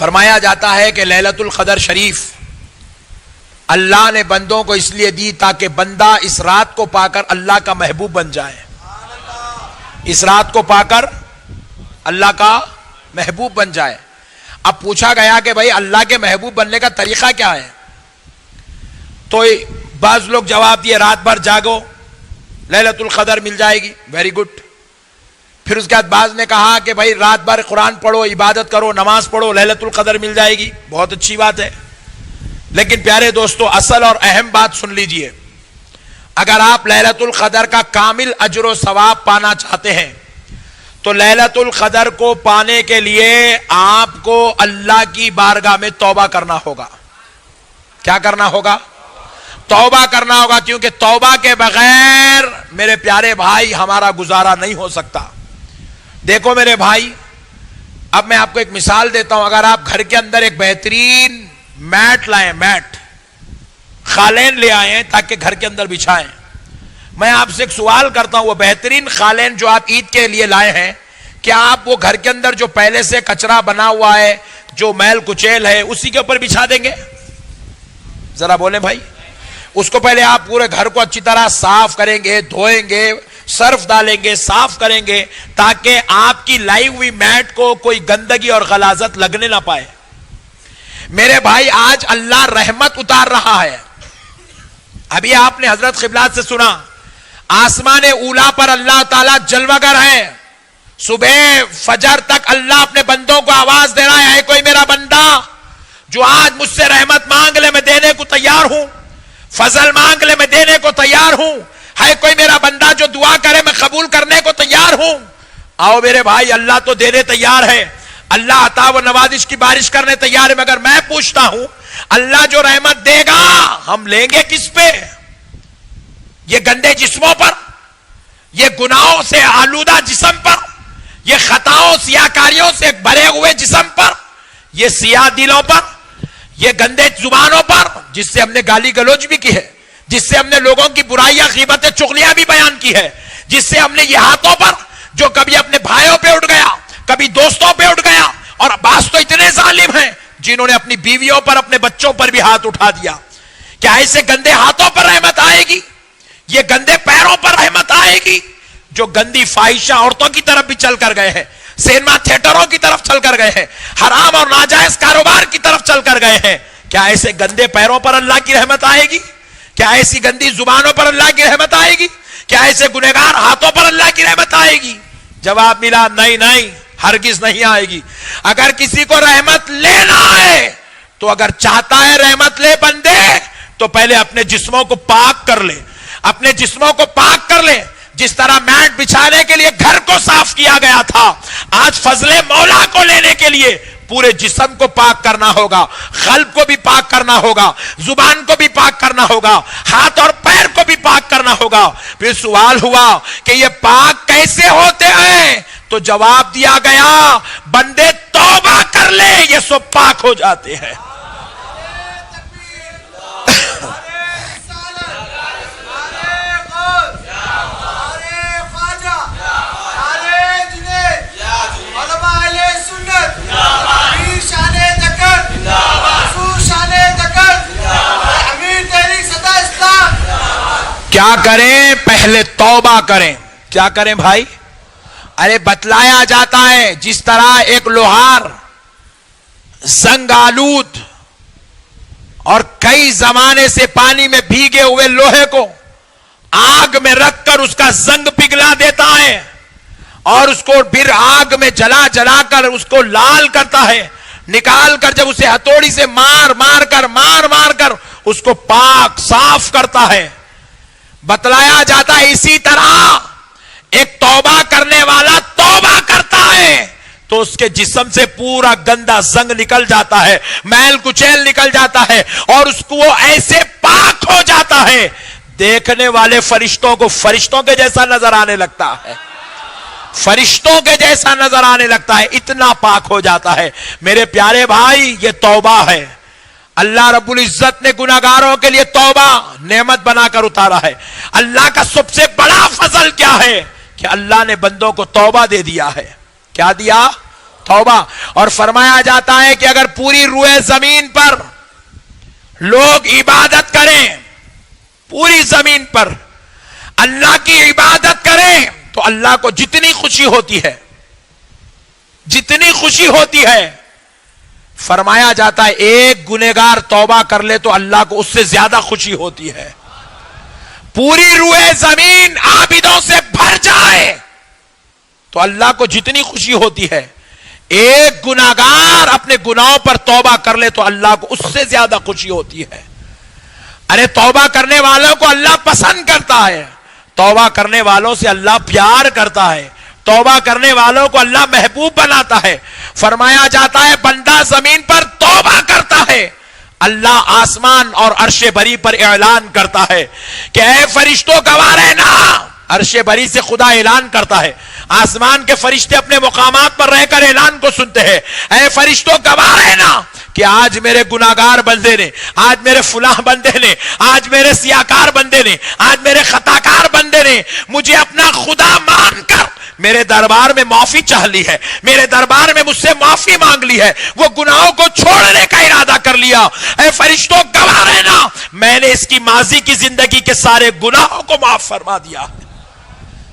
فرمایا جاتا ہے کہ لیلۃ القدر شریف اللہ نے بندوں کو اس لیے دی تاکہ بندہ اس رات کو پا کر اللہ کا محبوب بن جائے. اس رات کو پا کر اللہ کا محبوب بن جائے. اب پوچھا گیا کہ بھائی اللہ کے محبوب بننے کا طریقہ کیا ہے؟ تو بعض لوگ جواب دیے رات بھر جاگو لیلۃ القدر مل جائے گی. Very good. پھر اس کے بعد بعض نے کہا کہ بھائی رات بھر قرآن پڑھو، عبادت کرو، نماز پڑھو، لیلۃ القدر مل جائے گی. بہت اچھی بات ہے. لیکن پیارے دوستو، اصل اور اہم بات سن لیجئے. اگر آپ لیلۃ القدر کا کامل اجر و ثواب پانا چاہتے ہیں تو لیلۃ القدر کو پانے کے لیے آپ کو اللہ کی بارگاہ میں توبہ کرنا ہوگا. کیا کرنا ہوگا؟ توبہ کرنا ہوگا. کیونکہ توبہ کے بغیر میرے پیارے بھائی ہمارا گزارا نہیں ہو سکتا. دیکھو میرے بھائی، اب میں آپ کو ایک مثال دیتا ہوں. اگر آپ گھر کے اندر ایک بہترین میٹ لائیں، میٹ قالین لے آئے ہیں تاکہ گھر کے اندر بچھائیں، میں آپ سے ایک سوال کرتا ہوں، وہ بہترین قالین جو آپ عید کے لیے لائے ہیں، کیا آپ وہ گھر کے اندر جو پہلے سے کچرا بنا ہوا ہے، جو میل کچیل ہے، اسی کے اوپر بچھا دیں گے؟ ذرا بولیں بھائی. اس کو پہلے آپ پورے گھر کو اچھی طرح صاف کریں گے، دھوئیں گے، سرف ڈالیں گے، صاف کریں گے تاکہ آپ کی لائی ہوئی میٹ کو کوئی گندگی اور غلاظت لگنے نہ پائے. میرے بھائی آج اللہ رحمت اتار رہا ہے. ابھی آپ نے حضرت قبلات سے سنا، آسمان اولا پر اللہ تعالیٰ جلوہ گر ہے. صبح فجر تک اللہ اپنے بندوں کو آواز دے رہا ہے، کوئی میرا بندہ جو آج مجھ سے رحمت مانگ لے میں دینے کو تیار ہوں، فضل مانگ لے میں دینے کو تیار ہوں. ہے کوئی میرا بندہ جو دعا کرے میں قبول کرنے کو تیار ہوں. آؤ میرے بھائی، اللہ تو دینے تیار ہے، اللہ عطا و نوازش کی بارش کرنے تیار ہے. مگر میں پوچھتا ہوں، اللہ جو رحمت دے گا ہم لیں گے کس پہ؟ یہ گندے جسموں پر، یہ گناہوں سے آلودہ جسم پر، یہ خطاؤں سیاکاریوں سے بھرے ہوئے جسم پر، یہ سیاہ دلوں پر، یہ گندے زبانوں پر جس سے ہم نے گالی گلوچ بھی کی ہے، جس سے ہم نے لوگوں کی برائیاں غیبتیں چغلیاں بھی بیان کی ہے، جس سے ہم نے یہ ہاتھوں پر جو کبھی اپنے بھائیوں پہ اٹھ گیا، کبھی دوستوں پہ اٹھ گیا، اور بعض تو اتنے ظالم ہیں جنہوں نے اپنی بیویوں پر، اپنے بچوں پر بھی ہاتھ اٹھا دیا. کیا ایسے گندے ہاتھوں پر رحمت آئے گی؟ یہ گندے پیروں پر رحمت آئے گی جو گندی فاحشہ عورتوں کی طرف بھی چل کر گئے ہیں، سینما تھیٹروں کی طرف چل کر گئے ہیں، حرام اور ناجائز کاروبار کی طرف چل کر گئے ہیں؟ کیا ایسے گندے پیروں پر اللہ کی رحمت آئے گی؟ کیا ایسی گندی زبانوں پر اللہ کی رحمت آئے گی؟ کیا ایسے گنہگار ہاتھوں پر اللہ کی رحمت آئے گی؟ جواب ملا، نہیں نہیں، ہرگز نہیں آئے گی. اگر کسی کو رحمت لینا ہے تو اگر چاہتا ہے رحمت لے بندے تو پہلے اپنے جسموں کو پاک کر لے، اپنے جسموں کو پاک کر لے. جس طرح میٹ بچھانے کے لیے گھر کو صاف کیا گیا تھا، آج فضل مولا کو لینے کے لیے پورے جسم کو پاک کرنا ہوگا، قلب کو بھی پاک کرنا ہوگا، زبان کو بھی پاک کرنا ہوگا، ہاتھ اور پیر کو بھی پاک کرنا ہوگا. پھر سوال ہوا کہ یہ پاک کیسے ہوتے ہیں؟ تو جواب دیا گیا، بندے توبہ کر لے یہ سب پاک ہو جاتے ہیں. کیا کریں؟ پہلے توبہ کریں. کیا کریں بھائی؟ ارے بتلایا جاتا ہے جس طرح ایک لوہار زنگ آلود اور کئی زمانے سے پانی میں بھیگے ہوئے لوہے کو آگ میں رکھ کر اس کا زنگ پگھلا دیتا ہے اور اس کو پھر آگ میں جلا جلا کر اس کو لال کرتا ہے، نکال کر جب اسے ہتھوڑی سے مار مار کر اس کو پاک صاف کرتا ہے. بتلایا جاتا ہے اسی طرح ایک توبہ کرنے والا توبہ کرتا ہے تو اس کے جسم سے پورا گندا زنگ نکل جاتا ہے، میل کچیل نکل جاتا ہے اور اس کو وہ ایسے پاک ہو جاتا ہے دیکھنے والے فرشتوں کو فرشتوں کے جیسا نظر آنے لگتا ہے، فرشتوں کے جیسا نظر آنے لگتا ہے، اتنا پاک ہو جاتا ہے. میرے پیارے بھائی، یہ توبہ ہے. اللہ رب العزت نے گناہگاروں کے لیے توبہ نعمت بنا کر اتارا ہے. اللہ کا سب سے بڑا فضل کیا ہے کہ اللہ نے بندوں کو توبہ دے دیا ہے. کیا دیا؟ توبہ. اور فرمایا جاتا ہے کہ اگر پوری روئے زمین پر لوگ عبادت کریں, پوری زمین پر اللہ کی عبادت کریں, تو اللہ کو جتنی خوشی ہوتی ہے, جتنی خوشی ہوتی ہے, فرمایا جاتا ہے ایک گنہگار توبہ کر لے تو اللہ کو اس سے زیادہ خوشی ہوتی ہے. پوری روئے زمین عابدوں سے بھر جائے تو اللہ کو جتنی خوشی ہوتی ہے, ایک گناہگار اپنے گناہوں پر توبہ کر لے تو اللہ کو اس سے زیادہ خوشی ہوتی ہے. ارے توبہ کرنے والوں کو اللہ پسند کرتا ہے, توبہ کرنے والوں سے اللہ پیار کرتا ہے, توبہ کرنے والوں کو اللہ محبوب بناتا ہے. فرمایا جاتا ہے بندہ زمین پر توبہ کرتا ہے, اللہ آسمان اور عرش بری پر اعلان کرتا ہے کہ اے فرشتوں گواہ رہنا. عرش بری سے خدا اعلان کرتا ہے, آسمان کے فرشتے اپنے مقامات پر رہ کر اعلان کو سنتے ہیں, اے فرشتوں گواہ رہنا کہ آج میرے گناہگار بندے نے, آج میرے فلاں بندے نے, آج میرے سیاکار بندے نے, آج میرے خطاکار بندے نے مجھے اپنا خدا مان کر میرے دربار میں معافی چاہ لی ہے, میرے دربار میں مجھ سے معافی مانگ لی ہے, وہ گناہوں کو چھوڑنے کا ارادہ کر لیا. اے فرشتوں گواہ رہنا میں نے اس کی ماضی کی زندگی کے سارے گناہوں کو معاف فرما دیا,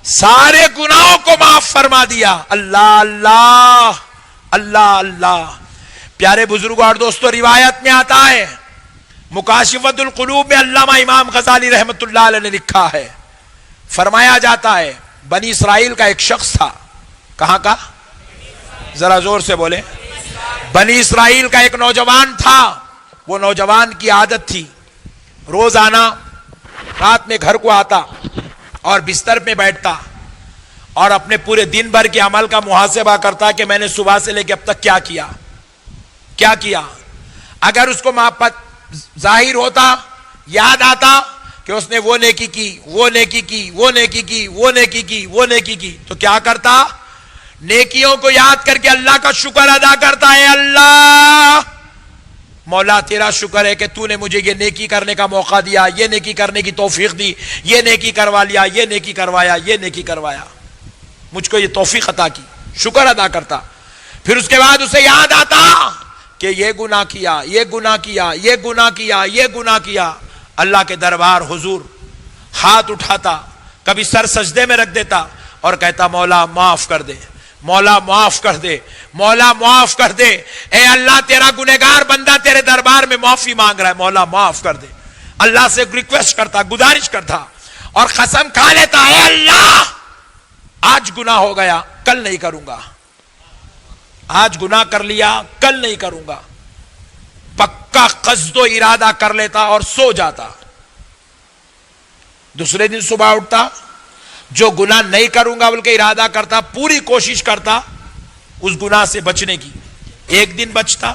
سارے گناہوں کو معاف فرما دیا. اللہ اللہ اللہ اللہ. پیارے بزرگوں اور دوستوں, روایت میں آتا ہے, مکاشفۃ القلوب میں علامہ امام غزالی رحمت اللہ علیہ نے لکھا ہے, فرمایا جاتا ہے بنی اسرائیل کا ایک شخص تھا. کہاں کا؟ ذرا زور سے بولے. بنی اسرائیل کا ایک نوجوان تھا. وہ نوجوان کی عادت تھی روزانہ رات میں گھر کو آتا اور بستر پہ بیٹھتا اور اپنے پورے دن بھر کے عمل کا محاسبہ کرتا کہ میں نے صبح سے لے کے اب تک کیا کیا. اگر اس کو ظاہر ہوتا, یاد آتا کہ اس نے وہ نیکی کی, وہ نیکی کی, وہ نیکی کی, وہ نیکی کی, وہ نیکی کی, تو کیا کرتا؟ نیکیوں کو یاد کر کے اللہ کا شکر ادا کرتا ہے. اللہ مولا تیرا شکر ہے کہ تو نے مجھے یہ نیکی کرنے کا موقع دیا, یہ نیکی کرنے کی توفیق دی, یہ نیکی کروا لیا, یہ نیکی کروایا, یہ نیکی کروایا, مجھ کو یہ توفیق عطا کی. شکر ادا کرتا. پھر اس کے بعد اسے یاد آتا کہ یہ گناہ کیا, یہ گناہ کیا, یہ گناہ کیا, یہ گناہ کیا. اللہ کے دربار حضور ہاتھ اٹھاتا, کبھی سر سجدے میں رکھ دیتا اور کہتا مولا معاف کر دے, مولا معاف کر دے, مولا معاف کر دے. اے اللہ تیرا گنہگار بندہ تیرے دربار میں معافی مانگ رہا ہے, مولا معاف کر دے. اللہ سے ریکویسٹ کرتا, گزارش کرتا اور قسم کھا لیتا, اے اللہ آج گناہ ہو گیا, کل نہیں کروں گا, آج گناہ کر لیا, کل نہیں کروں گا. پکا قصد و ارادہ کر لیتا اور سو جاتا. دوسرے دن صبح اٹھتا, جو گناہ نہیں کروں گا بلکہ ارادہ کرتا, پوری کوشش کرتا اس گناہ سے بچنے کی. ایک دن بچتا,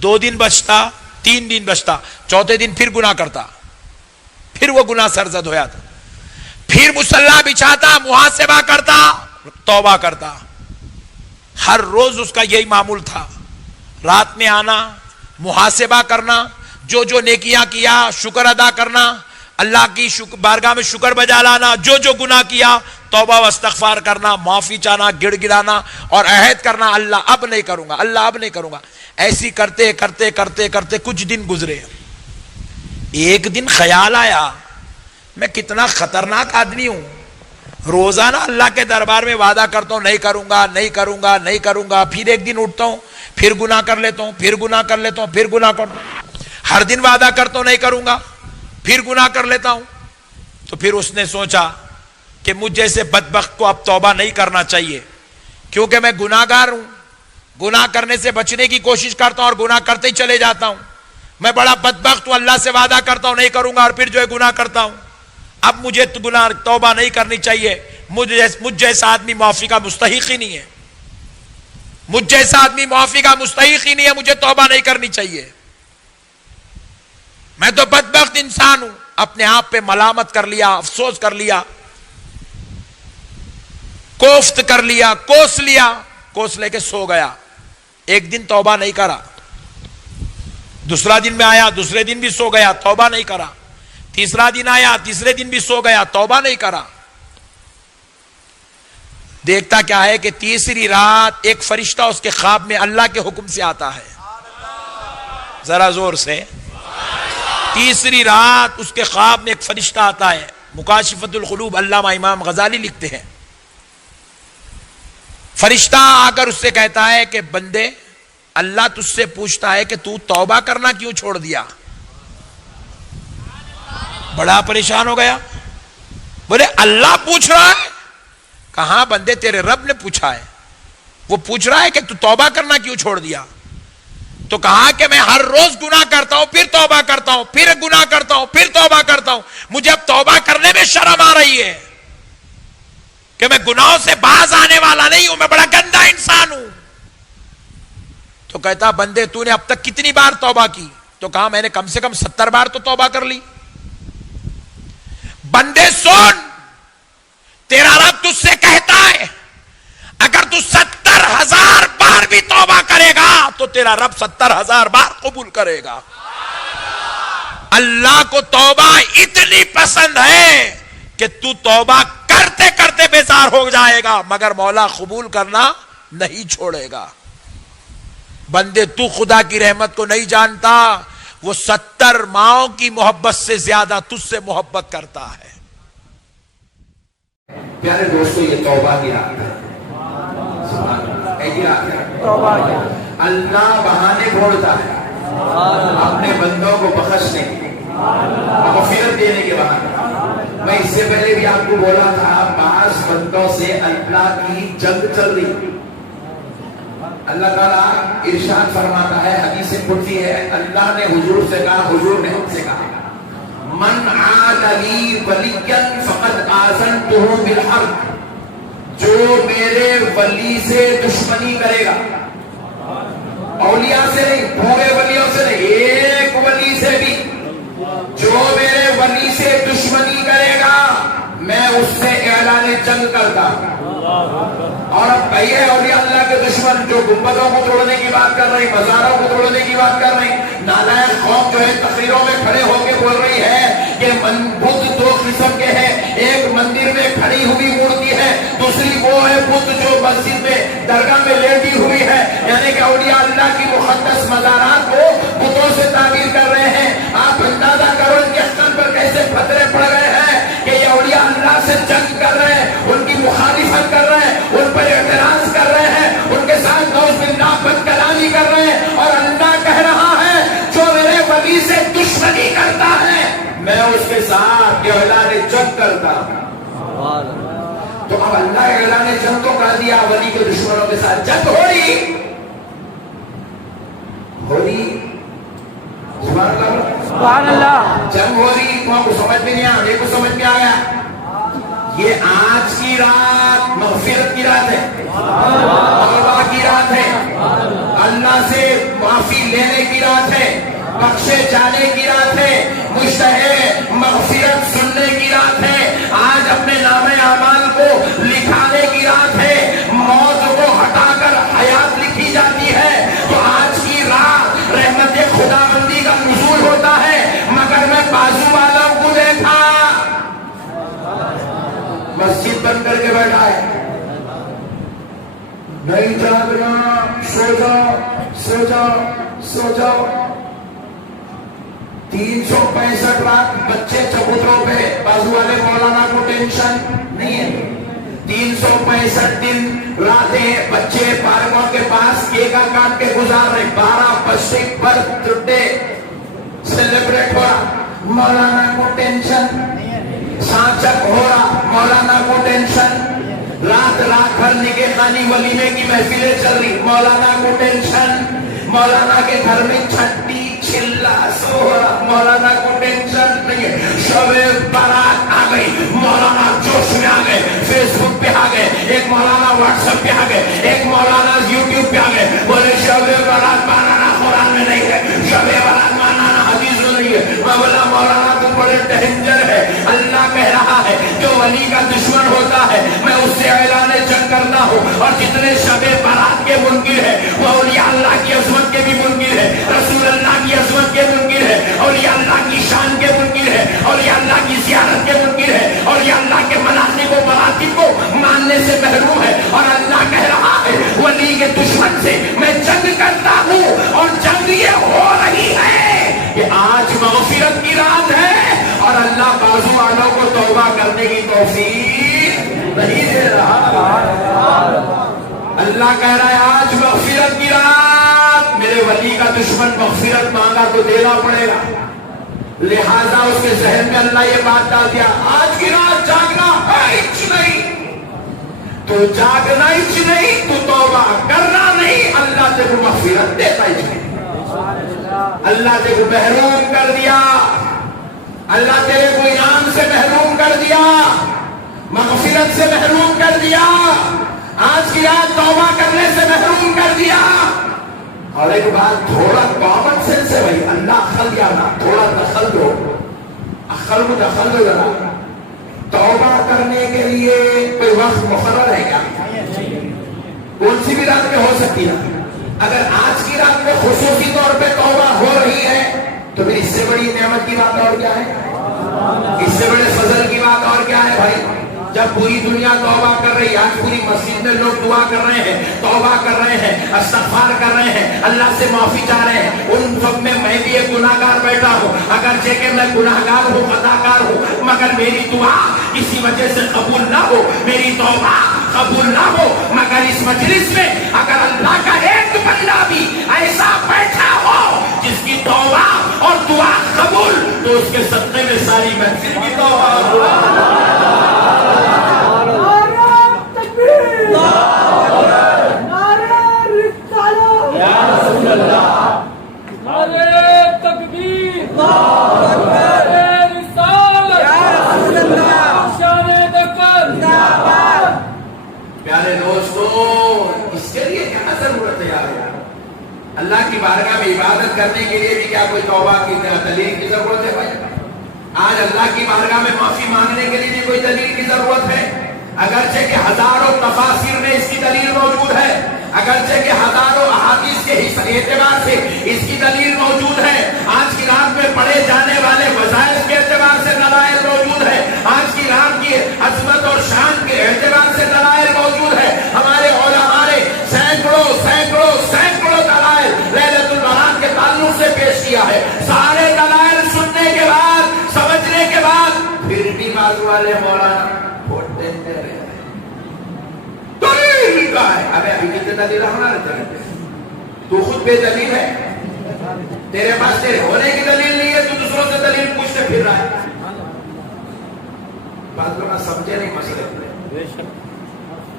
2 دن بچتا, 3 دن بچتا, چوتھے دن پھر گناہ کرتا, پھر وہ گناہ سرزد ہو جاتا. پھر مصلی بچھاتا, محاسبہ کرتا, توبہ کرتا. ہر روز اس کا یہی معمول تھا, رات میں آنا, محاسبہ کرنا, جو نیکیاں کیا شکر ادا کرنا, اللہ کی بارگاہ میں شکر بجا لانا, جو گناہ کیا توبہ و استغفار کرنا, معافی چاہنا, گڑ گڑانا اور عہد کرنا اللہ اب نہیں کروں گا, اللہ اب نہیں کروں گا. ایسی کرتے کرتے کرتے کرتے کچھ دن گزرے. ایک دن خیال آیا میں کتنا خطرناک آدمی ہوں, روزانہ اللہ کے دربار میں وعدہ کرتا ہوں نہیں کروں گا, نہیں کروں گا, نہیں کروں گا, پھر ایک دن اٹھتا ہوں, پھر گناہ کر لیتا ہوں, پھر گناہ کر لیتا ہوں, پھر گناہ کرتا ہوں. ہر دن وعدہ کرتا ہوں نہیں کروں گا, پھر گناہ کر لیتا ہوں. تو پھر اس نے سوچا کہ مجھ جیسے بدبخت کو اب توبہ نہیں کرنا چاہیے, کیونکہ میں گناہگار ہوں, گناہ کرنے سے بچنے کی کوشش کرتا ہوں اور گناہ کرتے ہی چلے جاتا ہوں. میں بڑا بدبخت ہوں, اللہ سے وعدہ کرتا ہوں نہیں کروں گا اور پھر جو ہے گناہ کرتا ہوں. اب مجھے گناہ توبہ نہیں کرنی چاہیے, مجھ جیسا آدمی معافی کا مستحق ہی نہیں ہے, مجھ جیسا آدمی معافی کا مستحق ہی نہیں ہے, مجھے توبہ نہیں کرنی چاہیے, میں تو بدبخت انسان ہوں. اپنے آپ پہ ملامت کر لیا, افسوس کر لیا, کوفت کر لیا, کوس لیا, کوس لے کے سو گیا. ایک دن توبہ نہیں کرا, دوسرا دن میں آیا, دوسرے دن بھی سو گیا, توبہ نہیں کرا. تیسرا دن آیا, تیسرے دن بھی سو گیا, توبہ نہیں کرا. دیکھتا کیا ہے کہ تیسری رات ایک فرشتہ اس کے خواب میں اللہ کے حکم سے آتا ہے. ذرا زور سے. تیسری رات اس کے خواب میں ایک فرشتہ آتا ہے. مکاشفۃ القلوب علامہ امام غزالی لکھتے ہیں, فرشتہ آ کر اس سے کہتا ہے کہ بندے, اللہ تجھ سے پوچھتا ہے کہ تو توبہ کرنا کیوں چھوڑ دیا. بڑا پریشان ہو گیا, بولے اللہ پوچھ رہا ہے؟ کہاں بندے, تیرے رب نے پوچھا ہے. وہ پوچھ رہا ہے کہ تو توبہ کرنا کیوں چھوڑ دیا. تو کہا کہ میں ہر روز گناہ کرتا ہوں, پھر توبہ کرتا ہوں, پھر گناہ کرتا ہوں, پھر توبہ کرتا ہوں. مجھے اب توبہ کرنے میں شرم آ رہی ہے کہ میں گناہوں سے باز آنے والا نہیں ہوں, میں بڑا گندا انسان ہوں. تو کہتا بندے تو نے اب تک کتنی بار توبہ کی؟ تو کہا میں نے کم سے کم 70 بار تو توبہ کر لی. بندے سن, تیرا رب تجھ سے کہتا ہے اگر تو 70,000 بار بھی توبہ کرے گا تو تیرا رب 70,000 بار قبول کرے گا. اللہ کو توبہ اتنی پسند ہے کہ تو توبہ کرتے کرتے بیزار ہو جائے گا, مگر مولا قبول کرنا نہیں چھوڑے گا. بندے تو خدا کی رحمت کو نہیں جانتا, وہ 70 ماؤں کی محبت سے زیادہ تجھ سے محبت کرتا ہے. پیارے دوستو, یہ توبہ کی رات ہے. اللہ بہانے ڈھونڈتا ہے اپنے بندوں کو بخشنے کے, مغفرت دینے کے بہانے. میں اس سے پہلے بھی آپ کو بولا تھا, بعض بندوں سے اللہ کی جنگ چل رہی. اللہ تعالیٰ ارشاد فرماتا ہے, حدیث قدسی ہے, اللہ نے حضور سے کہا, حضور نے ہم سے کہا, من عاد لی ولیا فقد آذنتہ بالحرب. جو میرے ولی سے دشمنی کرے گا, اولیاء سے نہیں, پورے ولیوں سے نہیں, ایک ولی سے بھی, جو میرے ولی سے دشمنی کرے گا میں اس سے اعلان جنگ کرتا. اور اب کہیے اولیاء اللہ کے دشمن جو گنبدوں کو توڑنے کی بات کر رہے ہیں, مزاروں کو توڑنے کی بات کر رہے ہیں, نالائق قوم جو ہے تقریروں میں کھڑے ہو کے بول رہی ہے کہ بدھ 2 قسم کے ہیں, ایک مندر میں کھڑی ہوئی مورتی ہے, دوسری وہ ہے بدھ جو مسجد میں درگاہ میں لیٹی ہوئی ہے. یعنی کہ اولیاء اللہ کی مقدس مزارات کو بتوں سے تعبیر کر رہے ہیں. آپ اندازہ کرو ان کے استن پر کیسے پتھرے پڑ گئے ہیں کہ یہ اولیاء اللہ سے جنگ کر رہے ہیں, ان کی مخالفت کر رہے ہیں, ان پر اعتراض کر رہے ہیں, ان کے ساتھ نعوذ باللہ بد کلامی کر رہے ہیں. اور اللہ کہہ رہا ہے جو میرے ولی سے دشمنی کرتا ہے میں اس کے ساتھ اعلان جنگ کرتا. تو اب اللہ اعلان جنگ تو کر دیا, ولی کے دشمنوں کے ساتھ جنگ ہو رہی. سبحان اللہ, جنگ ہو رہی. تو آپ کو سمجھ میں نہیں آیا, میرے کو سمجھ میں آیا. یہ آج کی رات مغفرت کی رات ہے, توبہ کی رات ہے, اللہ سے معافی لینے کی رات ہے, بخشے جانے کی رات ہے, مشتہے مغفرت سننے کی رات ہے, آج اپنے نام اعمال کو لکھانے کی رات ہے, موت کو ہٹا کر حیات لکھی جاتی ہے. تو آج کی رات رحمت خدا بندی کا نزول ہوتا ہے. مگر میں بازو والوں کو دیکھا مسجد بند کر کے بیٹھا ہے, نہیں جاگنا, سو جاؤ سو جاؤ سو جاؤ. 365 رات بچے چبوتروں پہ, بازو والے مولانا کو ٹینشن نہیں ہے. 365 دن راتیں بچے پارکوں کے پاس کیکا کاٹ کے گزار رہے. 12 بچے برتھ ڈے سیلیبریٹ ہو رہا, مولانا کو ٹینشن. سانچک ہو رہا, مولانا کو ٹینشن. رات رات بھر نگہ خانی ولیمے کی محفلیں چل رہی, مولانا کو ٹینشن. مولانا کے گھر میں چھٹی چلا سوہرا, مولانا کو ٹینشن نہیں ہے. شب بارات آ گئی, مولانا جوش میں آ گئے, فیس بک پہ آ گئے, ایک مولانا واٹس ایپ پہ آ گئے, ایک مولانا یوٹیوب پہ آ گئے. بولے شب بارات مانانا قرآن میں نہیں ہے, شب بارات مانانا حدیث میں نہیں ہے. میں بولا مولانا تو بڑے ڈینجر ہے. اللہ کہہ رہا ہے جو ولی کا دشمن ہوتا ہے میں اس سے اعلان جنگ کرتا ہوں. اور جتنے شب بارات کے منکر ہے وہ اولیاء اللہ کی عظمت کے بھی منکر ہے, رسول اللہ کی عظمت کے منکر ہے, اولیاء اللہ کی شان کے منکر ہے, اولیاء اللہ کی زیارت کے منکر ہے, اولیاء اللہ کے مناسک و مراتب کو ماننے سے محروم ہے. کی رات ہے اور اللہ بازو والوں کو توبہ کرنے کی توفیق نہیں دے رہا. اللہ کہہ رہا ہے آج مغفرت کی رات. میرے ولی کا دشمن مغفرت مانگا تو دینا پڑے گا, لہذا اس کے ذہن میں اللہ یہ بات ڈال دیا آج کی رات جاگنا ہے نہیں, تو جاگنا ہی نہیں, تو توبہ کرنا نہیں, اللہ تیرے کو مغفرت دیتا ہی نہیں. اللہ تیرے کو محروم کر دیا, اللہ تیرے کو انعام سے محروم کر دیا, مغفرت سے محروم کر دیا, آج کی رات توبہ کرنے سے محروم کر دیا. اور ایک بات تھوڑا کامن سینس ہے بھائی, اللہ عقل دیا نا, تھوڑا دخل دو, عقل کو دخل دو ذرا. توبہ کرنے کے لیے کوئی وقت مقرر ہے کیا؟ کون سی بھی رات میں ہو سکتی ہے. اگر آج کی رات میں خصوصی طور پہ توبہ ہو رہی ہے تو پھر اس سے بڑی نعمت کی بات اور کیا ہے, اس سے بڑے فضل کی بات اور کیا ہے بھائی. جب پوری دنیا توبہ کر رہی ہے, آج پوری مسجد میں لوگ دعا کر رہے ہیں, توبہ کر رہے ہیں, استغفار کر رہے ہیں, اللہ سے معافی چاہ رہے ہیں, ان سب میں میں بھی ایک گناہگار بیٹھا ہوں. اگرچہ کہ میں گناہگار ہوں, خطاکار ہوں, مگر میری دعا کسی وجہ سے قبول نہ ہو, میری توبہ قبول نہ ہو, مگر اس مجلس میں اگر اللہ کا ایک بندہ بھی ایسا بیٹھا ہو جس کی توبہ اور دعا قبول, تو اس کے صدقے میں ساری محفل کی توبہ. پیارے دوستو, اس کے لیے کیا ضرورت ہے یار؟ اللہ کی بارگاہ میں عبادت کرنے کے لیے بھی کیا کوئی توبہ کی دلیل کی ضرورت ہے بھائی؟ آج اللہ کی بارگاہ میں معافی مانگنے کے لیے بھی کوئی دلیل کی ضرورت ہے؟ اگرچہ کہ ہزاروں تفاسیر میں اس کی دلیل موجود ہے, اگرچہ کہ ہزاروں احادیث کے اعتبار سے اس کی دلیل موجود ہے, آج کی رات میں پڑھے جانے والے وظائف کے اعتبار سے دلائل موجود ہے, آج کی رات کی عظمت اور شان کے اعتبار سے دلائل موجود ہے. ہمارے علماء نے سینکڑوں دلائل لیلۃ البرات کے تعلق سے پیش کیا ہے. سارے دلائل سننے کے بعد, سمجھنے کے بعد, پھر بھی بازو والے مولانا ووٹ دیتے رہے. دلیل کا ہے, ابے ابھی کتنے دلیل ہمارے طرف, تو خود بے دلیل ہے, تیرے پاس تیرے ہونے کی دلیل نہیں ہے, تو دوسروں سے دلیل پوچھتے پھر رہا ہے. بات لوگ سمجھے نہیں مسئلے,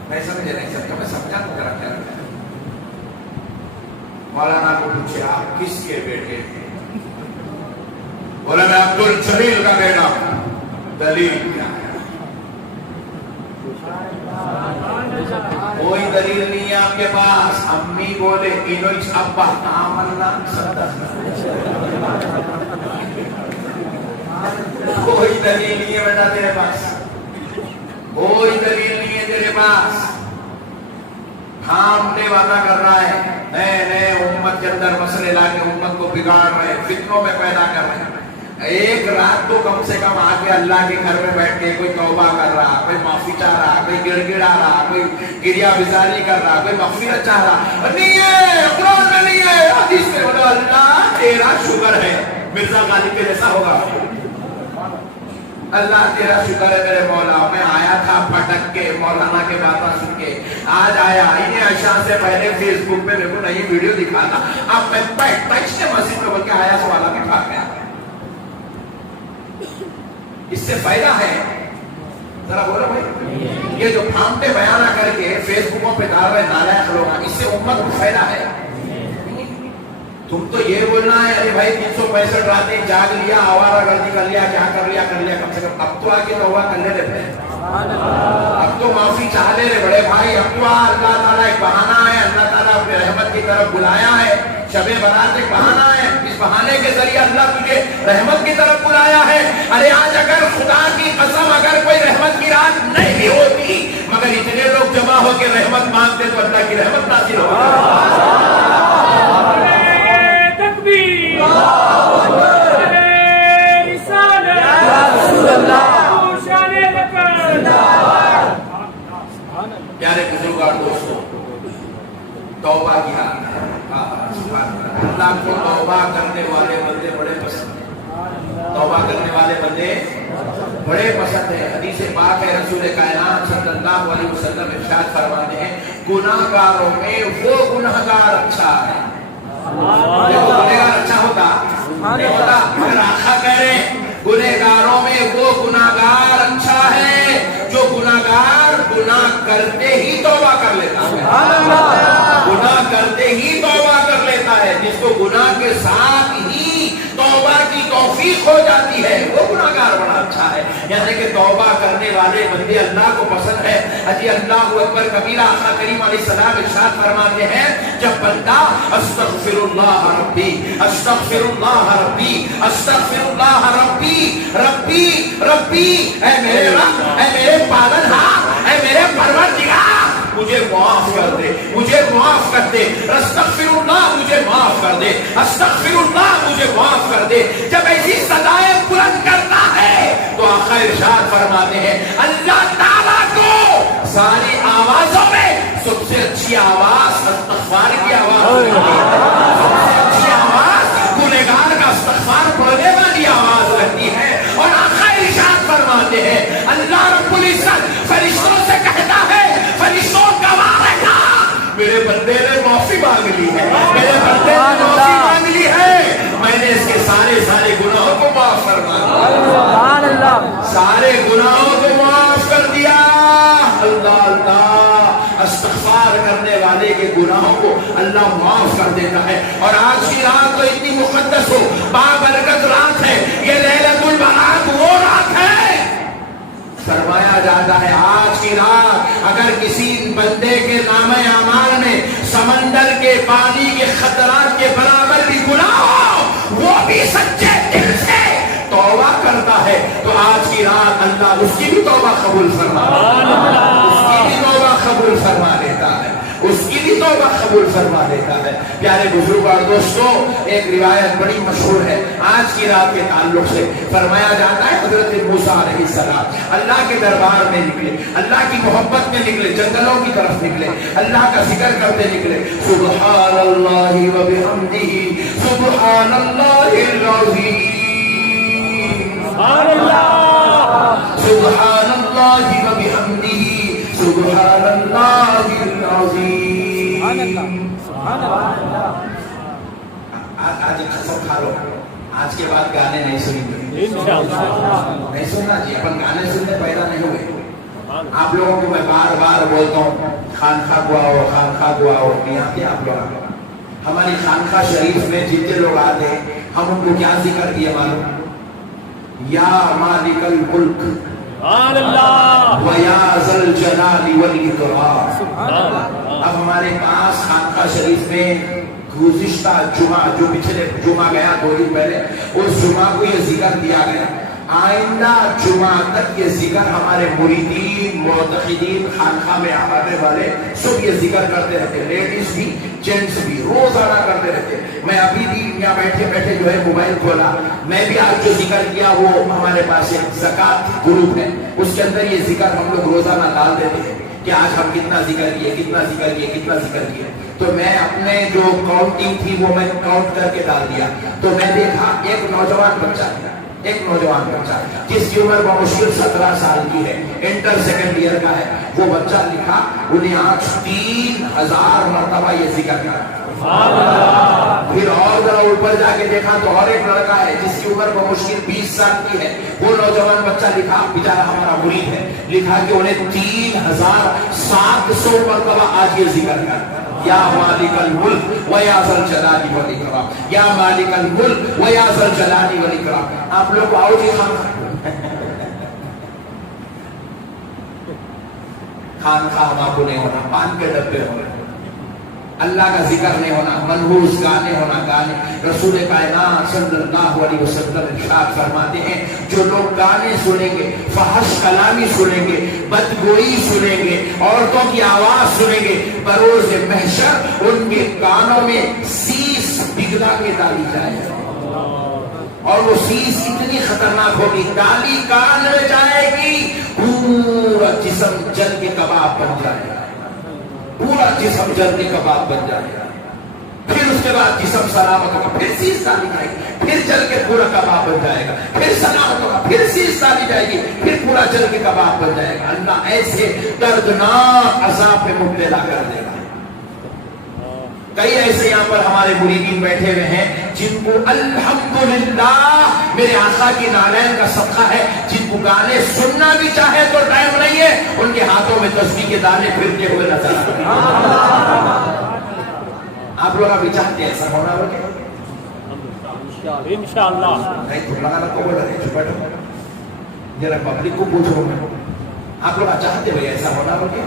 میں سمجھے نہیں سکتا, میں سمجھا تو کرا کیا. مولانا کو پوچھے آپ کس کے بیٹے ہیں؟ بولا میں عبد الجلیل کا بیٹا ہوں. دلیل کیا ہے؟ کوئی دلیل نہیں ہے آپ کے پاس. امی بولے انوچ ابا تامنا صدق, کوئی دلیل نہیں ہے بیٹا تیرے پاس, کوئی دلیل نہیں ہے تیرے پاس. ہم نے وعدہ کر رہا ہے, نئے امت کے اندر مسئلے لا کے امت کو بگاڑ رہے ہیں, فتنوں میں پیدا کر رہے ہیں. ایک رات تو کم سے کم آ کے اللہ کے گھر میں بیٹھ کے کوئی توبہ کر رہا, کوئی معافی چاہ رہا, کوئی گڑ گڑا رہا, کوئی گریا بزاری کر رہا, کوئی مغفرت چاہ رہا. نہیں ہے, قرآن میں نہیں ہے, حدیث میں بولا اللہ تیرا شکر ہے. مرزا غالب کے جیسا ہوگا. اللہ تیرا شکر ہے میرے مولا, میں آیا تھا پھٹک کے مولانا کے باتیں سن کے, آج آیا انہیں عشاء سے پہلے فیس بک پہ میرے کو نئی ویڈیو دکھا تھا, اب میں پچھتے مسجد میں بول کے آیا سوالا بھی کھا گیا. اس سے فائدہ ہے ذرا بولو بھائی, یہ جو پھامتے بیانہ کر کے فیس بکوں پہ ڈال رہے نالائق لوگ, اس سے امت کو فائدہ ہے؟ تم تو یہ بولنا ہے ارے بھائی 365 راتیں جاگ لیا, آوارہ گردی کر لیا, کیا کر لیا, کم سے کم اب تو آگے توبہ کر لے رہے, اب تو معافی چاہ لے رہے بڑے بھائی. اب تو اللہ تعالیٰ ایک بہانہ ہے, اللہ تعالیٰ اپنے رحمت کی طرف بلایا ہے, شب برات ایک بہانہ ہے, اس بہانے کے ذریعے اللہ تجھے رحمت کی طرف بلایا ہے. ارے آج اگر خدا کی قسم اگر کوئی رحمت کی رات نہیں بھی ہوتی, مگر اتنے لوگ جمع ہو کے رحمت مانگتے تو اللہ کی رحمت نازل ہوتی. پیارے بزرگان دوستوں, توبہ کی رات ہے, اللہ کو توبہ کرنے والے بندے بڑے پسند ہیں. توبہ کرنے والے بندے بڑے پسند ہیں. حدیث پاک ہے رسول کائنات صلی اللہ علیہ وسلم ارشاد فرماتے ہیں گناہگاروں میں وہ گناہگار اچھا ہے. گناہگار اچھا ہوتا نہیں ہوتا, مگر آقا کہہ رہے ہیں گناہگاروں میں وہ گناہگار اچھا ہے جو گناہگار گناہ کرتے ہی توبہ کر لیتا ہے. گناہ کرتے ہی توبہ کر لیتا ہے. جس کو گناہ کے ساتھ ہی توبہ کی توفیق ہو جاتی ہے وہ گناہگار بڑا اچھا ہے. یعنی کہ توبہ کرنے والے بندے اللہ کو پسند ہے. اجی اللہ اکبر کبیرہ. آقا کریم علیہ السلام ارشاد فرماتے ہیں جب بندہ استغفر اللہ ربی استغفر اللہ ربی استغفر اللہ ربی ربی ربی اے میرے رب اے میرے پالنہار اے میرے پروردگار مجھے معاف کر دے مجھے معاف کر دے استغفر اللہ مجھے معاف کر دے استغفر اللہ مجھے معاف کر دے. جب ایسی صدائیں بلند کرتا ہے تو آقا ارشاد فرماتے ہیں اللہ تعالیٰ کو ساری آوازوں میں سب سے اچھی آواز استغفار کی آواز سب سے اچھی آواز گنہگار کا استغفار پڑھنے والی آواز رہتی ہے. اور آقا ارشاد فرماتے ہیں اللہ رب العزت فرشتوں سے کہتا ہے فرشتوں گواہ رہنا میرے بندے نے معافی مانگ لی ہے میرے بندے نے معافی مانگ لی ہے میں نے اس کے سارے گناہوں کو معاف فرما دیا سارے گناہوں کو معاف کر دیا. اللہ اللہ استغفار کرنے والے کے گناہوں کو اللہ معاف کر دیتا ہے. اور آج کی رات تو اتنی مقدس ہو بابرکت رات ہے. یہ لیلۃ البرات وہ رات ہے فرمایا جاتا ہے آج کی رات اگر کسی بندے کے نام اعمال میں سمندر کے پانی کے خطرات کے برابر بھی گناہ ہو وہ بھی سچے دل سے توبہ کرتا ہے تو آج کی رات اللہ اس کی بھی توبہ قبول فرما اس کی بھی توبہ قبول فرما لیتا ہے اس کی بھی توبہ قبول فرما دیتا ہے. پیارے بزرگ اور دوستوں ایک روایت بڑی مشہور ہے آج کی رات کے تعلق سے. فرمایا جاتا ہے حضرت موسیٰ علیہ السلام اللہ کے دربار میں نکلے اللہ کی محبت میں نکلے جنگلوں کی طرف نکلے اللہ کا ذکر کرتے نکلے سبحان اللہ و بحمدہ سبحان اللہ العظیم سبحان اللہ و بحمدہ سبحان اللہ العظیم. آج سب کھا لو آج کے بعد گانے نہیں سنیں گے نہیں سننا چاہیے. اپن گانے سننے پیدا نہیں ہوئے. آپ لوگوں کو میں بار بار بولتا ہوں خانخواہ کو آؤ خانخواہ کو آؤ نہیں آتے آپ لوگ. ہماری خانخواہ شریف میں جتنے لوگ آتے ہیں ہم ان کو کیا ذکر کیے معلوم یا مالک الملک وَيَا ذَا الْجَلَالِ وَالْإِكْرَامِ. اب ہمارے پاس خانقاہ شریف میں گزشتہ جمعہ جو پچھلے جمعہ گیا 2 دن پہلے اس جمعہ کو یہ ذکر دیا گیا. آئندہ جمعہ تک یہ ذکر ہمارے مریدین معتقدین خانقاہ میں آنے والے سب یہ ذکر کرتے رہتے لیڈیز بھی جینٹس بھی روزانہ کرتے رہتے. میں ابھی بھی یہاں بیٹھے بیٹھے جو ہے موبائل کھولا میں بھی آج جو ذکر کیا وہ ہمارے پاس ایک زکوٰۃ گروپ ہے اس کے اندر یہ ذکر ہم لوگ روزانہ ڈال دیتے ہیں کہ آج ہم کتنا ذکر کیے کتنا ذکر کیے کتنا ذکر کیے. تو میں اپنے جو کاؤنٹنگ تھی وہ میں کاؤنٹ کر کے ڈال دیا تو میں دیکھا ایک نوجوان بچہ جس کی عمر بمشکل 17 سال کی ہے انٹر سیکنڈ ایئر کا ہے وہ بچہ لکھا انہیں آج 3000 مرتبہ یہ ذکر کرا. پھر اور ذرا اوپر جا کے دیکھا تو اور ایک لڑکا ہے جس کی عمر بمشکل 20 سال کی ہے وہ نوجوان بچہ لکھا بیچارہ ہمارا مرید ہے لکھا کہ انہیں 3700 مرتبہ آج یہ ذکر کرا یا مالک الملک و یا ذل جلال والاکرام یا مالک الملک و یا ذل جلال والاکرام. آپ لوگ آؤ جی خانخواہ ہمارا نہیں ہونا پان کے ڈبے ہونا اللہ کا ذکر نہیں ہونا منحوس گانے ہونا گانے. رسول کائنات صلی اللہ علیہ وسلم ارشاد فرماتے ہیں جو لوگ گانے سنیں گے فحش کلامی سنیں گے بدگوئی سنیں گے عورتوں کی آواز سنیں گے بروز محشر ان کے کانوں میں سیس پگھلا کے ڈالی جائے اور وہ سیس اتنی خطرناک ہوگی ڈالی کان میں جائے گی پورا جسم جل کے کباب بن جائے گا پورا جسم جل کے کباب بن جائے گا. پھر اس کے بعد جسم سلامت ہوگا، پھر سیز ڈالی جائے گی، پھر جل کے پورا کباب بن جائے گا، پھر سلامت ہوگا، پھر سیز ڈالی جائے گی، پھر پورا جل کے کباب بن جائے گا۔ اللہ ایسے دردناک عذاب پہ مبتلا کر دے گا۔ کئی ایسے یہاں پر ہمارے مریدین بیٹھے ہوئے ہیں جن کو الحمدللہ میرے آقا کی نالین کا صدقہ ہے، جن کو گانے سننا بھی چاہے تو ٹائم نہیں ہے، ان کے ہاتھوں میں تسبیح کے دانے پھرتے ہوئے نظر آتے ہیں۔ آپ لوگ ابھی چاہتے ہیں ایسا ہونا ہو کیا؟ انشاءاللہ نہیں تم لگا کو بول رہے چھپٹ ذرا پبلک کو پوچھو میں آپ لوگ چاہتے ہوئے ایسا ہونا ہو کیا؟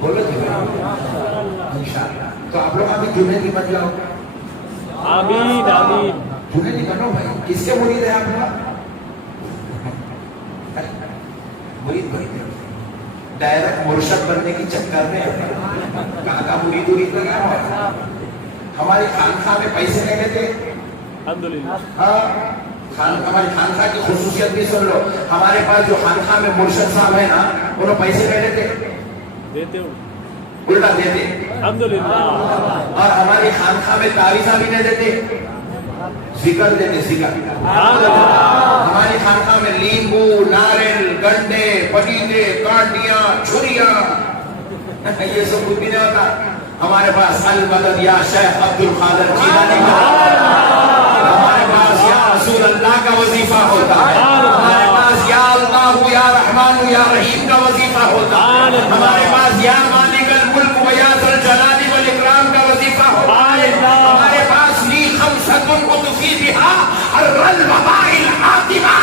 بولو جی انشاءاللہ۔ تو آپ لوگ ابھی جنید کی بن جاؤ، آمین آمین۔ جنید کی بنو بھائی۔ کس کے مرید ہیں آپ لوگ؟ مرید بنتے ڈائریکٹ مرشد بننے کی چکر میں کہاں کا مرید لگا ہوا۔ ہماری خانقاہ میں پیسے نہیں لیتے، الحمدللہ۔ ہاں ہماری خانقاہ کی خصوصیت بھی سن لو، ہمارے پاس جو خانقاہ میں مرشد صاحب ہے نا انہوں پیسے نہیں لیتے، دیتے ہو الٹا دیتے۔ الحمدللہ۔ اور ہماری خانقاہ میں تعویذہ بھی نہیں دیتے، ذکر دیتے، ذکر۔ ہماری خانقاہ میں لیمبو، ناریل، گنڈے، پپیتے، کانٹیاں، چھریاں یہ سب کچھ بھی نہیں ہوتا۔ ہمارے پاس المدد یا شیخ عبد القادر جیلانی کا، ہمارے پاس یا رسول اللہ کا وظیفہ ہوتا ہے، ہمارے پاس یا اللہ یا رحمان یا رحیم کا وظیفہ ہوتا ہے، ہمارے پاس یا مالک الملک و یا ذل جلال والاکرام کا وظیفہ ہوتا ہے، ہمارے پاس لی خمسۃ قطفی بہا الوباء الحاتمہ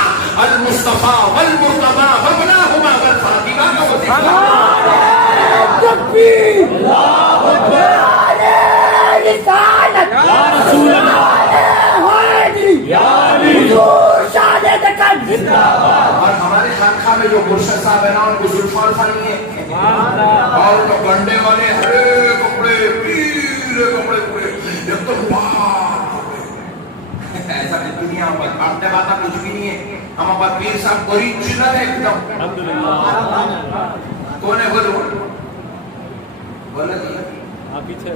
المصطفیٰ والمرتضیٰ وابناہما والفاطمہ کا وظیفہ ہوتا ہے۔ اور ہمارے خانقاہ میں جو مرشد صاحب ہے نا ان کو زلفان خانی ہے اور تو گنڈے والے ہرے کپڑے، پیلے کپڑے پورے ایک تو ایسا دنیا پر باتیں باتیں کچھ بھی نہیں ہے۔ ہمارے پیر صاحب اوریجنل ہے ایک دم۔ الحمدللہ۔ کون ہے بولو بولو جی آپ پیچھے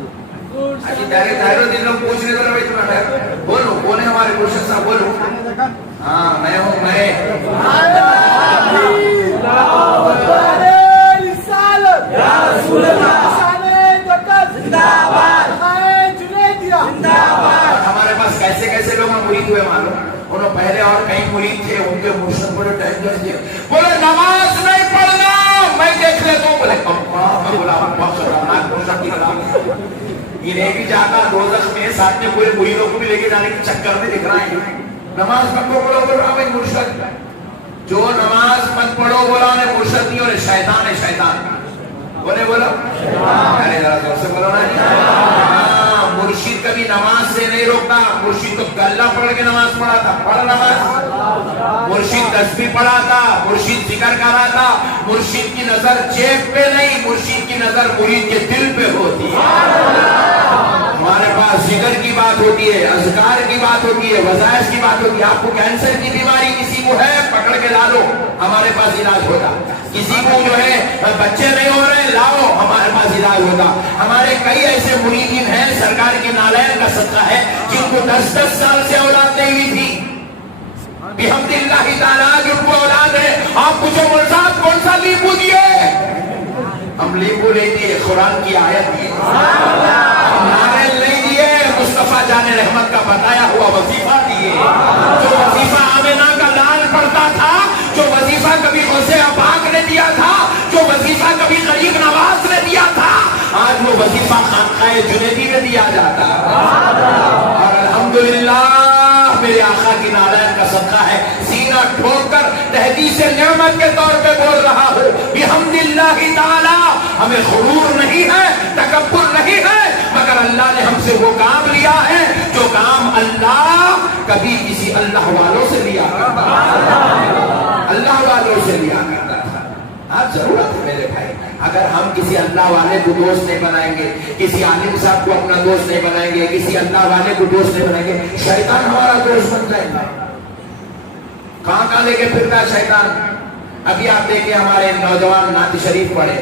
اچھی دائرہ دن لوگ پوچھ رہے تھے تمہارا بولو کون ہے ہمارے مرشد صاحب، بولو۔ ہاں میں ہوں، میں ہمارے پاس کیسے کیسے لوگ مرید ہوئے معلوم، انہوں پہلے اور کئی مرید تھے، ان کے مرشد بڑے ڈینجر تھے، بولے نماز نہیں پڑھنا میں دیکھ لیتا ہوں، بولے میں بولا بہت خطرناک مرشد کی خلاف انہیں بھی جاتا دوزخ میں ساتھ میں پورے مریدوں کو بھی لے کے جانے کے چکر میں دکھ رہا ہے۔ نماز مت پڑھو بول رہا ہے مرشد، جو نماز مت پڑھو بولا انہیں مرشد نہیں اور شیطان ہے، شیطان بولے بولو ارے ذرا زور سے بولو نا۔ مرشد کبھی نماز سے نہیں روکتا، مرشد تو گلہ پڑھ کے نماز پڑھا تھا، پڑھ نماز، مرشد تسبیح پڑھا تھا، مرشد ذکر کر رہا تھا، مرشد کی نظر جیب پہ نہیں، مرشد کی نظر مرید کے دل پہ ہوتی ہے۔ ہمارے پاس ذکر کی بات ہوتی ہے، اذکار کی بات ہوتی ہے، وظائف کی بات ہوتی ہے۔ آپ کو کینسر کی بیماری کسی کو ہے پکڑ کے لا لو، ہمارے پاس علاج ہوتا۔ کسی کو جو ہے بچے نہیں ہو رہے لاؤ، ہمارے پاس علاج ہوتا۔ ہمارے کئی ایسے مریدین ہیں سرکار کی نالین کا صدقہ ہے جن کو 10 سال سے اولاد نہیں ہوئی تھی، بحمد اللہ تعالیٰ جن کو اولاد ہے۔ آپ پوچھو مول صاحب کون سا لیمبو دیے؟ ہم لیمبو نہیں دیے، قرآن کی آیت دیے، ناریل نہیں دیے، مصطفیٰ جان رحمت کا بتایا ہوا وظیفہ دیے، جو وظیفہ آمینہ کا لال پڑھتا تھا، جو وظیفہ کبھی غوث پاک نے دیا تھا، جو وظیفہ کبھی غریب نواز نے دیا تھا، آج وہ وظیفہ خانقاہ جنیدی میں دیا جاتا ہے۔ اور الحمدللہ میرے آقا کی نالین کا صدقہ ہے، سینہ ٹھوک کر تحدیث نعمت کے طور پہ بول رہا ہوں بحمد اللہ تعالی۔ ہمیں غرور نہیں ہے، تکبر نہیں ہے، مگر اللہ نے ہم سے وہ کام لیا ہے جو کام اللہ کبھی کسی اللہ والوں سے لیا کرتا تھا، اللہ والوں سے لیا کرتا تھا۔ آپ ضرورت ہے میرے بھائی، اگر ہم کسی اللہ والے کو دوست نہیں بنائیں گے، کسی عالم صاحب کو اپنا دوست نہیں بنائیں گے، کسی اللہ والے کو دوست نہیں بنائیں گے، شیطان ہمارا دوست بن جائے گا۔ کہاں کہاں لے کے پھرتا ہے شیطان؟ ابھی آپ دیکھیں ہمارے نوجوان نعت شریف پڑھے،